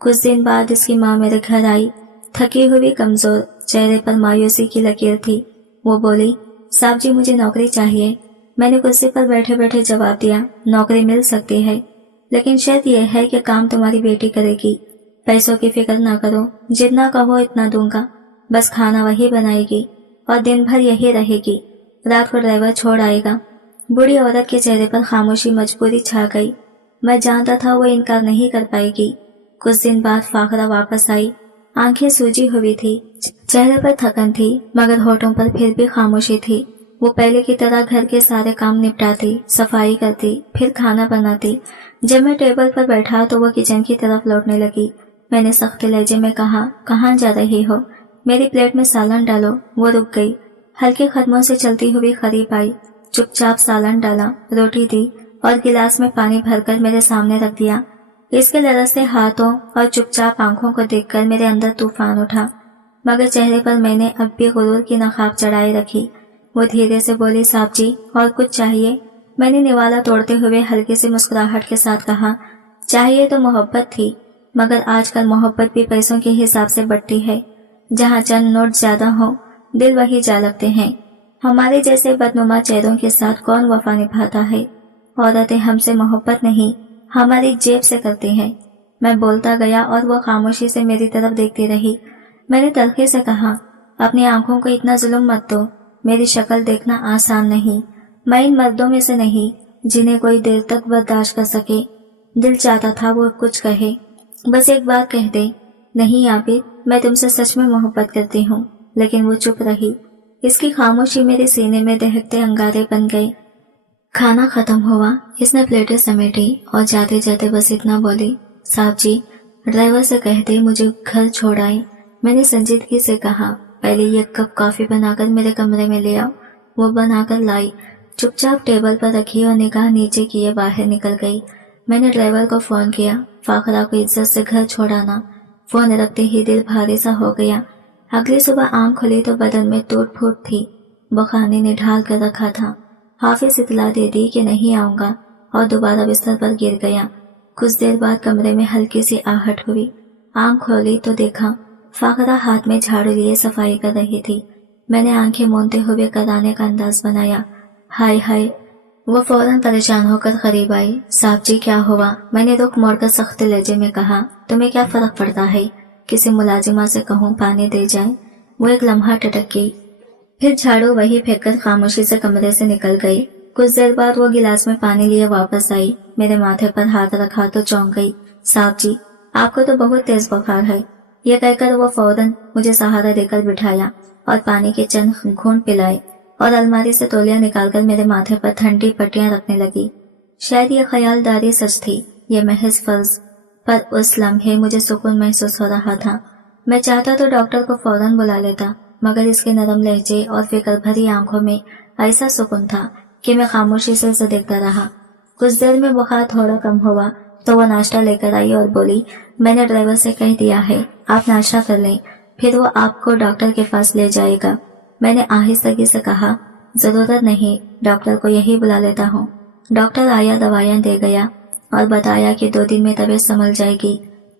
कुछ दिन बाद इसकी माँ मेरे घर आई, थकी हुई, कमजोर, चेहरे पर मायूसी की लकीर थी। वो बोली, साहब जी, मुझे नौकरी चाहिए। मैंने कुर्सी पर बैठे बैठे जवाब दिया, नौकरी मिल सकती है, लेकिन शर्त यह है कि काम तुम्हारी बेटी करेगी। पैसों की फिक्र ना करो, जितना कहो इतना दूंगा। बस खाना वही बनाएगी और दिन भर यही रहेगी। रात को ड्राइवर छोड़ आएगा। बूढ़ी औरत के चेहरे पर खामोशी मजबूरी छा गई। मैं जानता था वो इनकार नहीं कर पाएगी। कुछ दिन बाद फाखरा वापस आई। आंखें सूजी हुई थी, चेहरे पर थकन थी, मगर होठों पर फिर भी खामोशी थी। वो पहले की तरह घर के सारे काम निपटाती, सफाई करती, फिर खाना बनाती। जब मैं टेबल पर बैठा तो वो किचन की तरफ लौटने लगी। मैंने सख्त लहजे में कहा, कहाँ जा रही हो? मेरी प्लेट में सालन डालो। वो रुक गई। हल्के कदमों से चलती हुई करीब आई, चुपचाप सालन डाला, रोटी दी और गिलास में पानी भरकर मेरे सामने रख दिया। इसके लरसते हाथों और चुपचाप आंखों को देखकर मेरे अंदर तूफान उठा, मगर चेहरे पर मैंने अब भी गुरूर की नकाब चढ़ाए रखी। वो धीरे से बोली, साहब जी, और कुछ चाहिए? मैंने निवाला तोड़ते हुए हल्की सी मुस्कुराहट के साथ कहा, चाहिए तो मोहब्बत थी, मगर आजकल मोहब्बत भी पैसों के हिसाब से बढ़ती है। जहाँ चंद नोट ज्यादा हो, दिल वही जा लगते हैं। हमारे जैसे बदनुमा चेहरों के साथ कौन वफा निभाता है? औरतें हमसे मोहब्बत नहीं, हमारी जेब से करती हैं। मैं बोलता गया और वो खामोशी से मेरी तरफ देखती रही। मैंने तलखी से कहा, अपनी आंखों को इतना जुल्म मत दो, मेरी शक्ल देखना आसान नहीं, मैं इन मर्दों में से नहीं जिन्हें कोई देर तक बर्दाश्त कर सके। दिल चाहता था वो कुछ कहे, बस एक बार कह दे, नहीं आबिद, मैं तुमसे सच में मोहब्बत करती हूँ, लेकिन वो चुप रही। इसकी खामोशी मेरे सीने में दहकते अंगारे बन गए। खाना खत्म हुआ, इसने प्लेटें समेटी और जाते जाते बस इतना बोली, साहब जी, ड्राइवर से कह दे मुझे घर छोड़ आए। मैंने संजीदगी से कहा, पहले ये कप कॉफी बनाकर मेरे कमरे में ले आओ। वो बनाकर लाई, चुपचाप टेबल पर रखी और निगाह नीचे किए बाहर निकल गई। मैंने ड्राइवर को फोन किया, फाखरा को इज्जत से घर छोड़ाना। फोन रखते ही दिल भारी सा हो गया। अगली सुबह आंख खुली तो बदन में टूट फूट थी। बुखानी ने ढाल कर रखा था। हाफिज इतला दे दी कि नहीं आऊंगा और दोबारा बिस्तर पर गिर गया। कुछ देर बाद कमरे में हल्की सी आहट हुई। आंख खोली तो देखा फाखरा हाथ में झाड़ू लिए सफाई कर रही थी। मैंने आंखें मूंदते हुए कराने का अंदाज बनाया। हाय हाय। वो फौरन परेशान होकर करीब आई। साहब जी क्या हुआ? मैंने रुख मोड़कर सख्त लहजे में कहा, तुम्हें क्या फर्क पड़ता है? किसी मुलाजिमा से कहूँ पानी दे जाए? वो एक लम्हा टटक गई, फिर झाड़ू वही फेंककर खामोशी से कमरे से निकल गई। कुछ देर बाद वो गिलास में पानी लिए वापस आई। मेरे माथे पर हाथ रखा तो चौंक गई। साहब जी, आपको तो बहुत तेज बुखार है। ये कहकर वो फौरन मुझे सहारा देकर बिठाया और पानी के चंद घूंट पिलाए और अलमारी से तौलिया निकालकर मेरे माथे पर ठंडी पट्टियां रखने लगी। शायद ये ख्यालदारी सच थी, ये महज फर्ज, पर उस लम्हे मुझे सुकून महसूस हो रहा था। मैं चाहता तो डॉक्टर को फौरन बुला लेता, मगर इसके नरम लहजे और फिक्र भरी आंखों में ऐसा सुकून था कि मैं खामोशी से उसे देखता रहा। कुछ देर में बुखार थोड़ा कम हुआ तो वो नाश्ता लेकर आई और बोली, मैंने ड्राइवर से कह दिया है, आप नाश्ता कर लें, फिर वो आपको डॉक्टर के पास ले जाएगा। मैंने आहिस्तगी से कहा, जरूरत नहीं, डॉक्टर को यही बुला लेता हूँ। डॉक्टर आया, दवाइयाँ दे गया और बताया कि 2 दिन में तबीयत संभल जाएगी।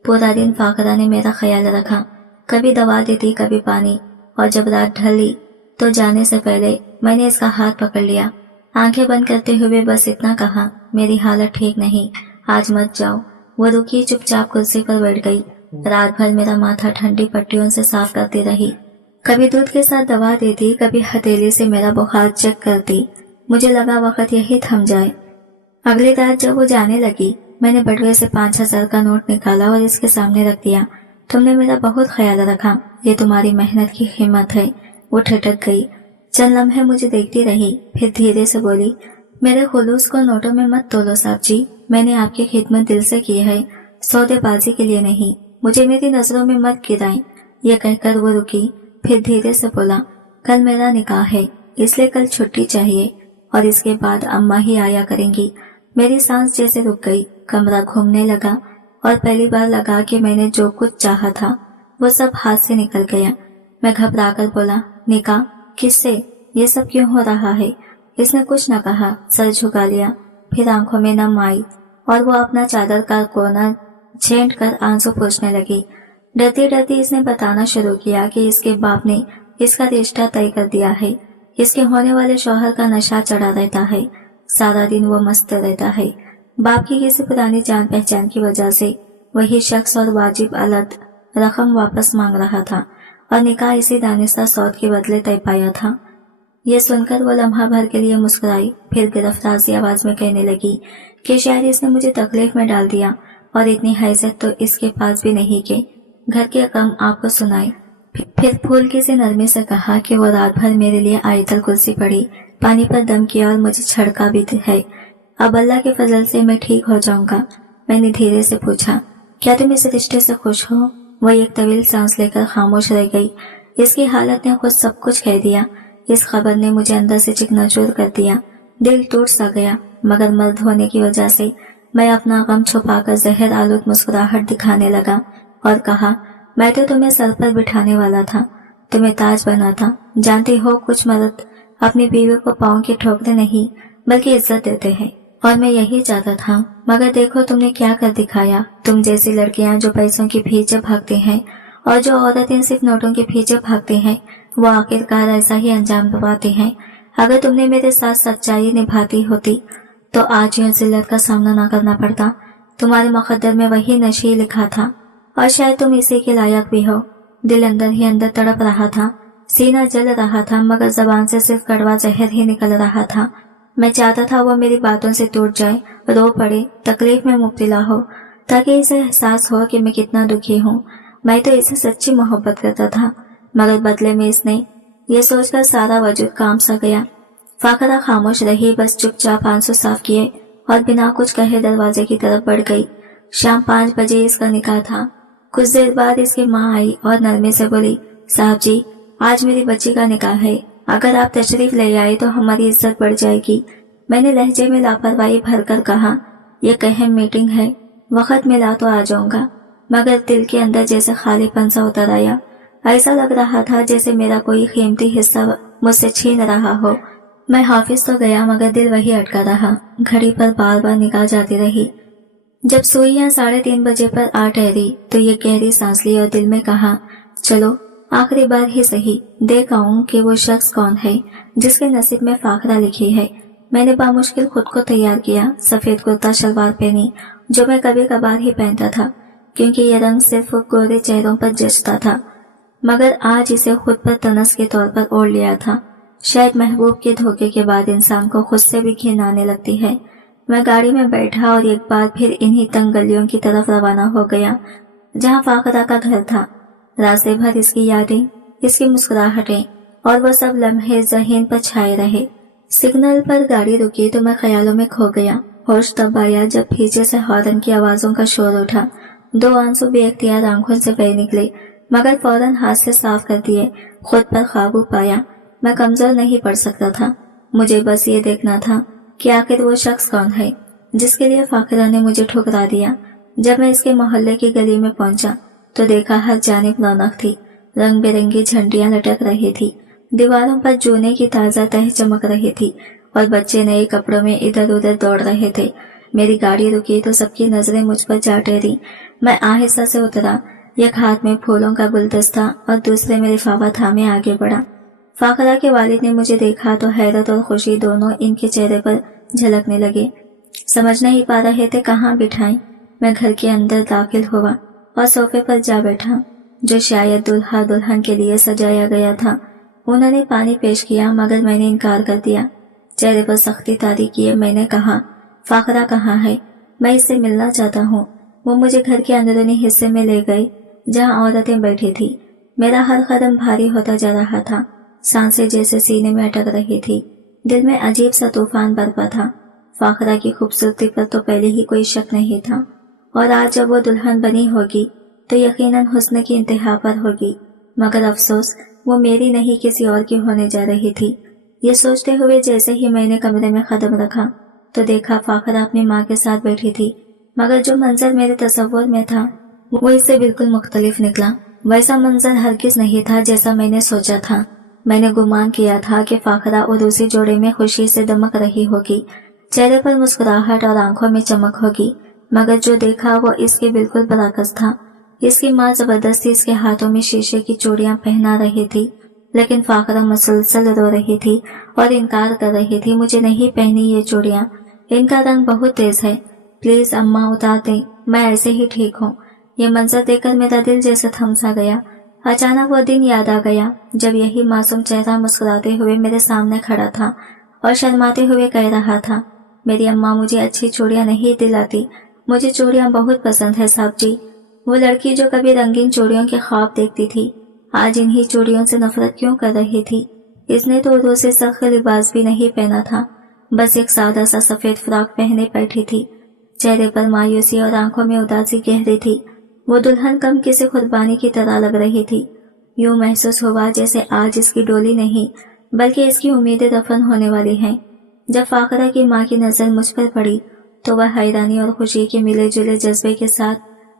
पूरा दिन फाकरा ने मेरा ख्याल रखा, कभी दवा देती कभी पानी, और जब रात ढली तो जाने से पहले मैंने इसका हाथ पकड़ लिया। आंखें बंद करते हुए बस इतना कहा, मेरी हालत ठीक नहीं, आज मत जाओ। वो रुकी, चुपचाप कुर्सी पर बैठ गई। रात भर मेरा माथा ठंडी पट्टियों से साफ करती रही, कभी दूध के साथ दवा देती, कभी हथेली से मेरा बुखार चेक करती। मुझे लगा वक्त यही थम जाए। अगली रात जब वो जाने लगी, मैंने बटुए से 5,000 का नोट निकाला और इसके सामने रख दिया। तुमने मेरा बहुत ख्याल रखा, ये तुम्हारी मेहनत की कीमत है। वो ठिठक गई, चंद लम्हे मुझे देखती रही, फिर धीरे से बोली, मेरे खुलूस को नोटों में मत तोलो साहब जी, मैंने आपकी खिदमत दिल से की है, सौदेबाजी के लिए नहीं, मुझे मेरी नजरों में मत गिराएं। ये कहकर वो रुकी, फिर धीरे से बोला, कल मेरा निकाह है, इसलिए कल छुट्टी चाहिए और इसके बाद अम्मा ही आया करेंगी। मेरी सांस जैसे रुक गई, कमरा घूमने लगा और पहली बार लगा कि मैंने जो कुछ चाहा था वो सब हाथ से निकल गया। मैं घबराकर बोला, निकाह? किससे? ये सब क्यों हो रहा है? इसने कुछ न कहा, सर झुका लिया, फिर आंखों में नम आई और वो अपना चादर का कोना छेंट कर आंसू पोंछने लगी। डरती डरती इसने बताना शुरू किया कि इसके बाप ने इसका रिश्ता तय कर दिया है। इसके होने वाले शौहर का नशा चढ़ा रहता है, सारा दिन वो मस्त रहता है। बाप की किसी पुरानी जान पहचान की वजह से वही शख्स और वाजिब अलग रकम वापस मांग रहा था और निकाह इसी दानिस्ता सौद के बदले तय पाया था। ये सुनकर वो लम्हा भर के लिए मुस्कुराई, फिर गिरफ्तार सी आवाज में कहने लगी कि शायद इसने मुझे तकलीफ में डाल दिया और इतनी हैसियत तो इसके पास भी नहीं कि घर के कम आपको सुनाए। फिर फूल की सी नरमी से कहा कि वो रात भर मेरे लिए आयतल कुर्सी पड़ी, पानी पर दम किया और मुझे छड़का भी है। अब अल्लाह के फजल से मैं ठीक हो जाऊंगा। मैंने धीरे से पूछा, क्या तुम इस रिश्ते से खुश हो? वो एक तवील सांस लेकर खामोश रह गई। इसकी हालत ने खुद सब कुछ कह दिया। इस खबर ने मुझे अंदर से चिकनाचूर कर दिया। दिल टूट सा गया, मगर मर्द होने की वजह से मैं अपना गम छुपाकर जहर आलूद मुस्कुराहट दिखाने लगा और कहा, मैं तो तुम्हें सर पर बिठाने वाला था, तुम्हें ताज बना था। जानती हो, कुछ मर्द अपनी बीवी को पाँव की ठोकते नहीं बल्कि इज्जत देते हैं, और मैं यही चाहता था, मगर देखो तुमने क्या कर दिखाया। तुम जैसी लड़कियां जो पैसों के पीछे भागती हैं और जो औरतें सिर्फ नोटों के पीछे भागती हैं, वो आखिरकार ऐसा ही अंजाम पाती हैं। अगर तुमने मेरे साथ सच्चाई निभाती होती तो आज यूं जिल्लत का सामना न करना पड़ता। तुम्हारे मुकद्दर में वही नशी लिखा था और शायद तुम इसी के लायक भी हो। दिल अंदर ही अंदर तड़प रहा था, सीना जल रहा था, मगर जबान से सिर्फ कड़वा जहर ही निकल रहा था। मैं चाहता था वो मेरी बातों से टूट जाए, रो पड़े, तकलीफ में मुब्तला हो, ताकि इसे एहसास हो कि मैं कितना दुखी हूँ। मैं तो इसे सच्ची मोहब्बत करता था, मगर बदले में इसने ये सोचकर सारा वजूद काम सा गया। फाकरा खामोश रही, बस चुपचाप आंसू साफ किए और बिना कुछ कहे दरवाजे की तरफ बढ़ गई। शाम 5 बजे इसका निकाह था। कुछ देर बाद इसकी माँ आई और नरमे से बोली, साहब जी, आज मेरी बच्ची का निकाह है, अगर आप तशरीफ ले आए तो हमारी इज्जत बढ़ जाएगी। मैंने लहजे में लापरवाही भरकर कहा, यह अहम मीटिंग है, वक्त मिला तो आ जाऊंगा। मगर दिल के अंदर जैसे खालीपन सा उतर आया। ऐसा लग रहा था जैसे मेरा कोई कीमती हिस्सा मुझसे छीन रहा हो। मैं हाफिज तो गया, मगर दिल वही अटका रहा। घड़ी पर बार बार निकाल जाती रही। जब सुइयां 3:30 बजे पर आ ठहरी तो ये गहरी सांस ली और दिल में कहा, चलो आखिरी बार ही सही देख आऊं कि वो शख्स कौन है जिसके नसीब में फाखरा लिखी है। मैंने बामुश्किल खुद को तैयार किया। सफेद कुर्ता शलवार पहनी, जो मैं कभी कभार ही पहनता था, क्योंकि ये रंग सिर्फ गोरे चेहरों पर जचता था, मगर आज इसे खुद पर तनस के तौर पर ओढ़ लिया था। शायद महबूब के धोखे के बाद इंसान को खुद से भी घिन आने लगती है। मैं गाड़ी में बैठा और एक बार फिर इन्हीं तंग गलियों की तरफ रवाना हो गया जहाँ फाकरा का घर था। रास्ते भर इसकी यादें, इसकी मुस्कुराहटें और वो सब लम्हे ज़हन पर छाए रहे। सिग्नल पर गाड़ी रुकी तो मैं ख्यालों में खो गया। होश तब आया जब पीछे से हॉर्न की आवाजों का शोर उठा। 2 आंसू बेख्तियार आंखों से बह निकले, मगर फौरन हाथ से साफ कर दिए। खुद पर काबू पाया। मैं कमजोर नहीं पड़ सकता था। मुझे बस ये देखना था कि आखिर वो शख्स कौन है जिसके लिए फाकरा ने मुझे ठुकरा दिया। जब मैं इसके मोहल्ले की गली में पहुंचा तो देखा हर जानिब रौनक थी। रंग बिरंगी झंडियां लटक रही थी, दीवारों पर जूने की ताजा तह चमक रही थी और बच्चे नए कपड़ों में इधर उधर दौड़ रहे थे। मेरी गाड़ी रुकी तो सबकी नजरें मुझ पर जा ठहरी। मैं आहिस्ता से उतरा। एक हाथ में फूलों का गुलदस्ता और दूसरे में लिफाफा थामे आगे बढ़ा। फाकरा के वालिद ने मुझे देखा तो हैरत और खुशी दोनों इनके चेहरे पर झलकने लगे। समझ नहीं पा रहे थे कहाँ बिठाएं। मैं घर के अंदर दाखिल हुआ और सोफे पर जा बैठा, जो शायद दुल्हा दुल्हन के लिए सजाया गया था। उन्होंने पानी पेश किया, मगर मैंने इनकार कर दिया। चेहरे पर सख्ती तारी किए मैंने कहा, फाकरा कहाँ है? मैं इससे मिलना चाहता हूँ। वो मुझे घर के अंदरूनी हिस्से में ले गए जहाँ औरतें बैठी थी। मेरा हर कदम भारी होता जा रहा था। सांसें जैसे सीने में अटक रही थी। दिल में अजीब सा तूफान बरपा था। फाकरा की खूबसूरती पर तो पहले ही कोई शक नहीं था, और आज जब वो दुल्हन बनी होगी तो यकीनन हुस्न की इंतहा पर होगी। मगर अफसोस वो मेरी नहीं किसी और की होने जा रही थी। ये सोचते हुए जैसे ही मैंने कमरे में कदम रखा तो देखा फाकरा अपनी माँ के साथ बैठी थी, मगर जो मंजर मेरे तस्वुर में था वो इससे बिल्कुल मुख्तलिफ निकला। वैसा मंजर हरगिज नहीं था जैसा मैंने सोचा था। मैंने गुमान किया था कि फाकरा और उसी जोड़े में खुशी से दमक रही होगी, चेहरे पर मुस्कुराहट और आंखों में चमक होगी, मगर जो देखा वो इसके बिल्कुल बरअक्स था। इसकी माँ जबरदस्ती इसके हाथों में शीशे की चूड़ियां पहना रही थी, लेकिन फाकरा मुसलसल रो रही थी और इनकार कर रही थी, मुझे नहीं पहनी ये चूड़ियां, इनका रंग बहुत तेज है, प्लीज अम्मा उतार दें, मैं ऐसे ही ठीक हूँ। ये मंजर देखकर मेरा दिल जैसे थम सा गया। अचानक वो दिन याद आ गया जब यही मासूम चेहरा मुस्कुराते हुए मेरे सामने खड़ा था और शर्माते हुए कह रहा था, मेरी अम्मा मुझे अच्छी चूड़ियां नहीं दिलाती, मुझे चूड़ियां बहुत पसंद है साहब जी। वो लड़की जो कभी रंगीन चूड़ियों के ख्वाब देखती थी, आज इन्हीं चूड़ियों से नफरत क्यों कर रही थी। इसने तो दूसरे सख्त लिबास भी नहीं पहना था, बस एक सादा सा सफेद फ्रॉक पहने बैठी थी। चेहरे पर मायूसी और आंखों में उदासी गहरी थी। वो दुल्हन कम किसी कुर्बानी की तरह लग रही थी। यूं महसूस हुआ जैसे आज इसकी डोली नहीं बल्कि इसकी उम्मीदें दफन होने वाली हैं। जब फाकरा की माँ की नजर मुझ पर पड़ी तो वह हैरानी और खुशी के मिले जुले जज्बे के साथ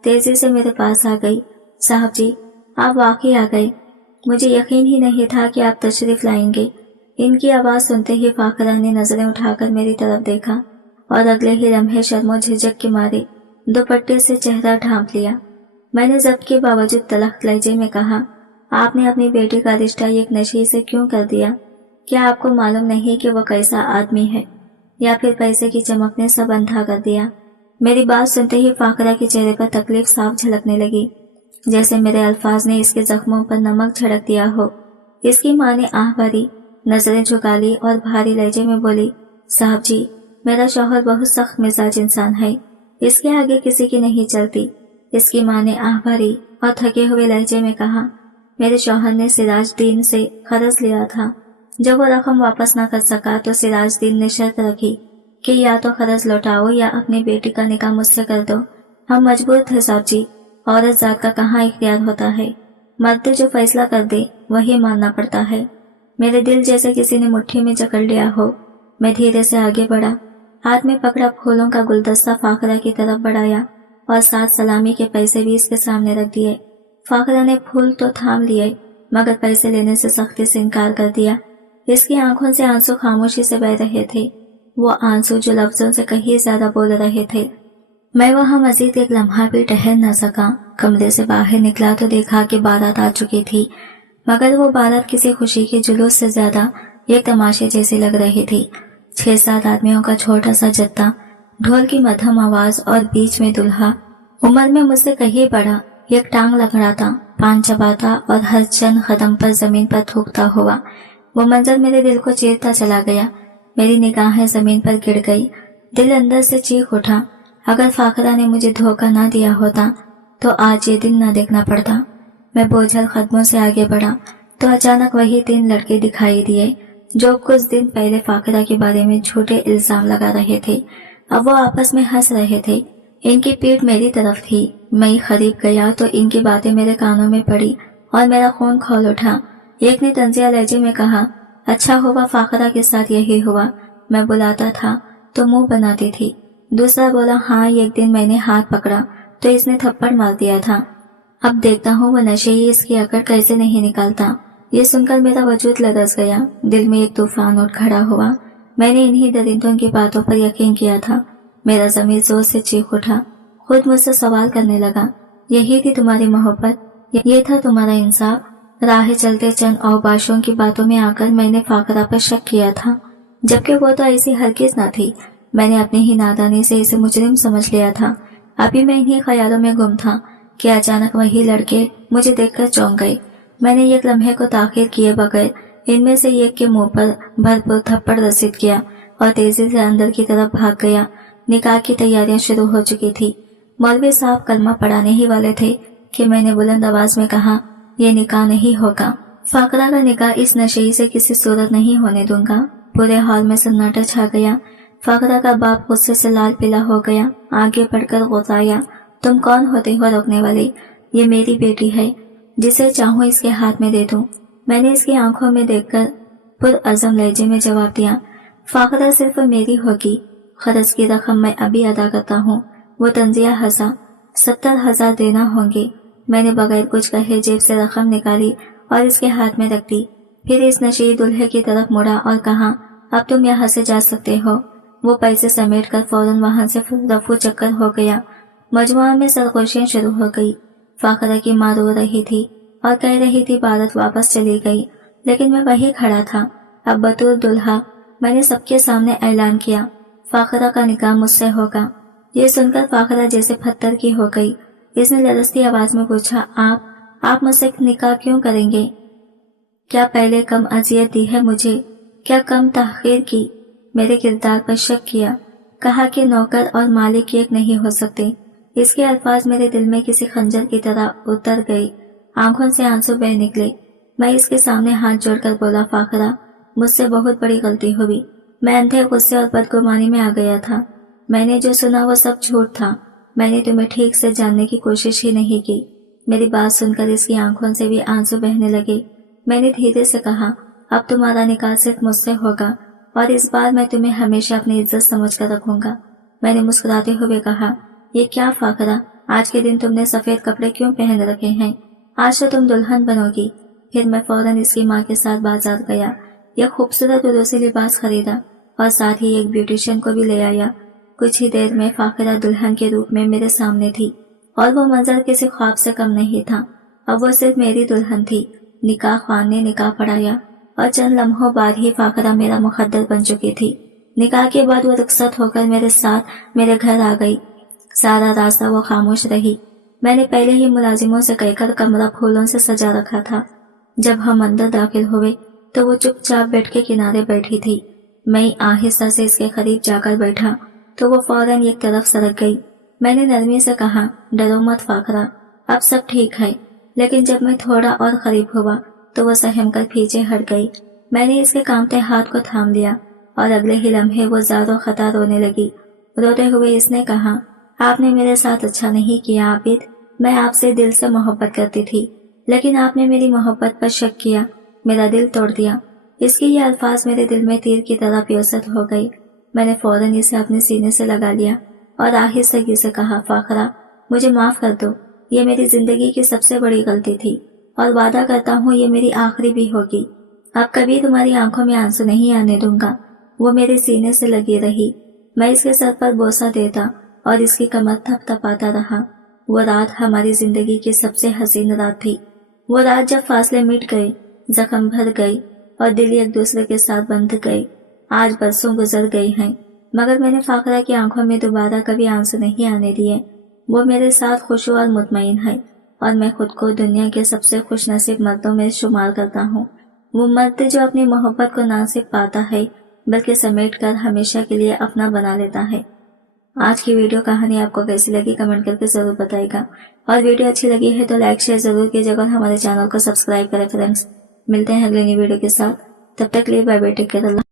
तेजी से मेरे पास आ गई। साहब जी, आप वाकई आ गए, मुझे यकीन ही नहीं था कि आप तशरीफ लाएंगे। इनकी आवाज सुनते ही फाकरा ने नजरें उठाकर मेरी तरफ देखा और अगले ही लम्हे शर्मो झिझक के मारे दुपट्टे से चेहरा ढांप लिया। मैंने जब्त के बावजूद तलख्त लहजे में कहा, आपने अपनी बेटी का रिश्ता एक नशी से क्यों कर दिया? क्या आपको मालूम नहीं कि वो कैसा आदमी है, या फिर पैसे की चमक ने सब अंधा कर दिया? मेरी बात सुनते ही फाकरा के चेहरे पर तकलीफ साफ झलकने लगी, जैसे मेरे अल्फाज ने इसके जख्मों पर नमक छिड़क दिया हो। इसकी माँ ने आह भरी, नजरें झुका ली और भारी लहजे में बोली, साहब जी, मेरा शौहर बहुत सख्त मिजाज इंसान है, इसके आगे किसी की नहीं चलती। इसकी माँ ने आह भरी और थके हुए लहजे में कहा, मेरे शौहर ने सिराजदीन से कर्ज लिया था। जब वो रकम वापस न कर सका तो सिराजदीन ने शर्त रखी कि या तो कर्ज लौटाओ या अपनी बेटी का निकाह मुझसे कर दो। हम मजबूर थे साहब जी, औरत जात का कहाँ इख्तियार होता है, मर्द जो फैसला कर दे वही मानना पड़ता है। मेरे दिल जैसे किसी ने मुट्ठी में जकड़ लिया हो। मैं धीरे से आगे बढ़ा, हाथ में पकड़ा फूलों का गुलदस्ता फाकरा की तरफ बढ़ाया और 7 सलामी के पैसे भी इसके सामने रख दिए। फाकरा ने फूल तो थाम लिए मगर पैसे लेने से सख्ती से इनकार कर दिया। इसकी आंखों से आंसू खामोशी से बह रहे थे, वो आंसू जो लफ्जों से कहीं ज्यादा बोल रहे थे। मैं वहां मजीद एक लम्हा भी ठहर न सका। कमरे से बाहर निकला तो देखा कि बारात आ चुकी थी, मगर वो बारात किसी खुशी के जुलूस से ज्यादा एक तमाशे जैसी लग रही थी। 6-7 आदमियों का छोटा सा जत्था, ढोल की मध्यम आवाज और बीच में दुल्हा, उम्र में मुझसे कहीं बड़ा, एक टांग लकड़ाता, पान चबाता और हर चंद कदम पर जमीन पर थूकता हुआ। वो मंजर मेरे दिल को चीरता चला गया। मेरी निगाहें जमीन पर गिर गई। दिल अंदर से चीख उठा, अगर फाकरा ने मुझे धोखा ना दिया होता तो आज ये दिन न देखना पड़ता। मैं बोझल कदमों से आगे बढ़ा तो अचानक वही 3 लड़के दिखाई दिए जो कुछ दिन पहले फाकरा के बारे में झूठे इल्जाम लगा रहे थे। अब वो आपस में हंस रहे थे। इनकी पीठ मेरी तरफ थी। मैं करीब गया तो इनकी बातें मेरे कानों में पड़ी और मेरा खून खौल उठा। एक ने तंजिया लहजे में कहा, अच्छा हुआ फाकरा के साथ यही हुआ, मैं बुलाता था तो मुंह बनाती थी। दूसरा बोला, हाँ एक दिन मैंने हाथ पकड़ा तो इसने थप्पड़ मार दिया था। अब देखता हूँ वो नशे ही इसकी अकड़ कैसे नहीं निकालता। ये सुनकर मेरा वजूद लरस गया। दिल में एक तूफान उठ खड़ा हुआ। मैंने इन्हीं दरिंदों की बातों पर यकीन किया था। मेरा ज़मीर जोर से चीख उठा, खुद मुझसे सवाल करने लगा, यही थी तुम्हारी मोहब्बत, ये था तुम्हारा इंसाफ? राह चलते चंद औबाशों की बातों में आकर मैंने फाकरा पर शक किया था, जबकि वो तो ऐसी हरगिज न थी। मैंने अपनी ही नादानी से इसे मुजरिम समझ लिया था। अभी मैं इन्हीं ख्यालों में गुम था कि अचानक वही लड़के मुझे देखकर चौंक गए। मैंने एक लम्हे को ताखीर किए बगैर इनमें से एक के मुंह पर भरपूर थप्पड़ रसीद किया और तेजी से अंदर की तरफ भाग गया। निकाह की तैयारियां शुरू हो चुकी थी। मौलवी साहब कलमा पढ़ाने ही वाले थे कि मैंने बुलंद आवाज में कहा, ये निकाह नहीं होगा। फाकरा का निकाह इस नशे से किसी सूरत नहीं होने दूंगा। पूरे हॉल में सन्नाटा छा गया। फाकरा का बाप गुस्से से लाल पीला हो गया। आगे बढ़कर गुस्साया, तुम कौन होते हो रोकने वाले? ये मेरी बेटी है, जिसे चाहूं इसके हाथ में दे दूं। मैंने इसकी आंखों में देखकर पुरअज़म लहजे में जवाब दिया, फाकरा सिर्फ मेरी होगी, खर्च की रकम मैं अभी अदा करता हूँ। वो तंजिया हंसा, 70,000 देना होंगे। मैंने बगैर कुछ कहे जेब से रकम निकाली और इसके हाथ में रख दी। फिर इस नशीली दूल्हे की तरफ मुड़ा और कहा, अब तुम यहाँ से जा सकते हो। वो पैसे समेट कर फौरन वहां से रफू चक्कर हो गया। मजमुआ में सरगोशियां शुरू हो गई। फाकरा की माँ रो रही थी और कह रही थी बारात वापस चली गई, लेकिन मैं वहीं खड़ा था। अब बतौर दुल्हा मैंने सबके सामने ऐलान किया, फाकरा का निकाह मुझसे होगा। ये सुनकर फाकरा जैसे पत्थर की हो गई। इसने लरसती आवाज में पूछा, आप मुझसे निकाह क्यों करेंगे? क्या पहले कम अजियत दी है मुझे? क्या कम तहकीर की? मेरे किरदार पर शक किया। कहा कि नौकर और मालिक एक नहीं हो सकते। इसके अल्फाज मेरे दिल में किसी खंजर की तरह उतर गई। आंखों से आंसू बह निकले। मैं इसके सामने हाथ जोड़कर बोला, फाकरा, मुझसे बहुत बड़ी गलती हुई। मैं अंधे गुस्से और बदगुमानी में आ गया था। मैंने जो सुना वो सब झूठ था। मैंने तुम्हें ठीक से जानने की कोशिश ही नहीं की। मेरी बात सुनकर इसकी आंखों से भी आंसू बहने लगे। मैंने धीरे से कहा, अब तुम्हारा निकाह सिर्फ मुझसे होगा और इस बार मैं तुम्हें हमेशा अपनी इज्जत समझ कर रखूंगा। मैंने मुस्कुराते हुए कहा, ये क्या फाकरा, आज के दिन तुमने सफेद कपड़े क्यों पहन रखे हैं? आज तो तुम दुल्हन बनोगी। फिर मैं फौरन इसकी माँ के साथ बाजार गया। यह खूबसूरत विदेशी लिबास खरीदा और साथ ही एक ब्यूटिशियन को भी ले आया। कुछ ही देर में फाकरा दुल्हन के रूप में मेरे सामने थी और वो मंजर किसी ख्वाब से कम नहीं था। अब वो सिर्फ मेरी दुल्हन थी। निकाह ख्वान ने निकाह पढ़ाया और चंद लम्हों बाद ही फाकरा मेरा मुकद्दर बन चुकी थी। निकाह के बाद वो रुखसत होकर मेरे साथ मेरे घर आ गई। सारा रास्ता वो खामोश रही। मैंने पहले ही मुलाजिमों से कहकर कमरा फूलों से सजा रखा था। जब हम अंदर दाखिल हुए तो वो चुपचाप बेड के किनारे बैठी थी। मैं आहिस्ता से इसके करीब जाकर बैठा तो वो फौरन एक तरफ सरक गई। मैंने नरमी से कहा, डरो मत फाखरा, अब सब ठीक है। लेकिन जब मैं थोड़ा और करीब हुआ तो वो सहम कर पीछे हट गई। मैंने इसके कांपते हाथ को थाम लिया और अगले ही लम्हे वो ज़ारो खता रोने लगी। रोते हुए इसने कहा, आपने मेरे साथ अच्छा नहीं किया आबिद, मैं आपसे दिल से मोहब्बत करती थी, लेकिन आपने मेरी मोहब्बत पर शक किया, मेरा दिल तोड़ दिया। इसके ये अल्फाज मेरे दिल में तीर की तरह प्योसत हो गई। मैंने फौरन इसे अपने सीने से लगा लिया और आहिस्तगी से कहा, फाखरा मुझे माफ कर दो, ये मेरी जिंदगी की सबसे बड़ी गलती थी और वादा करता हूँ ये मेरी आखिरी भी होगी। अब कभी तुम्हारी आंखों में आंसू नहीं आने दूंगा। वो मेरे सीने से लगी रही। मैं इसके सर पर बोसा देता और इसकी कमर थपथपाता रहा। वो रात हमारी जिंदगी की सबसे हसीन रात थी। वो रात जब फासले मिट गए, जख्म भर गई और दिल एक दूसरे के साथ बंध गए। आज बरसों गुजर गई हैं, मगर मैंने फाखरा की आंखों में दोबारा कभी आंसू नहीं आने दिए। वो मेरे साथ खुश और मुतमईन है और मैं खुद को दुनिया के सबसे खुश नसीब मर्दों में शुमार करता हूँ। वो मर्द जो अपनी मोहब्बत को ना सिर्फ पाता है बल्कि समेट कर हमेशा के लिए अपना बना लेता है। आज की वीडियो कहानी आपको कैसी लगी कमेंट करके जरूर बताइएगा और वीडियो अच्छी लगी है तो लाइक शेयर जरूर कीजिएगा और हमारे चैनल को सब्सक्राइब करें फ्रेंड्स। मिलते हैं अगले नई वीडियो के साथ, तब तक के लिए बाय बाय, टेक केयर।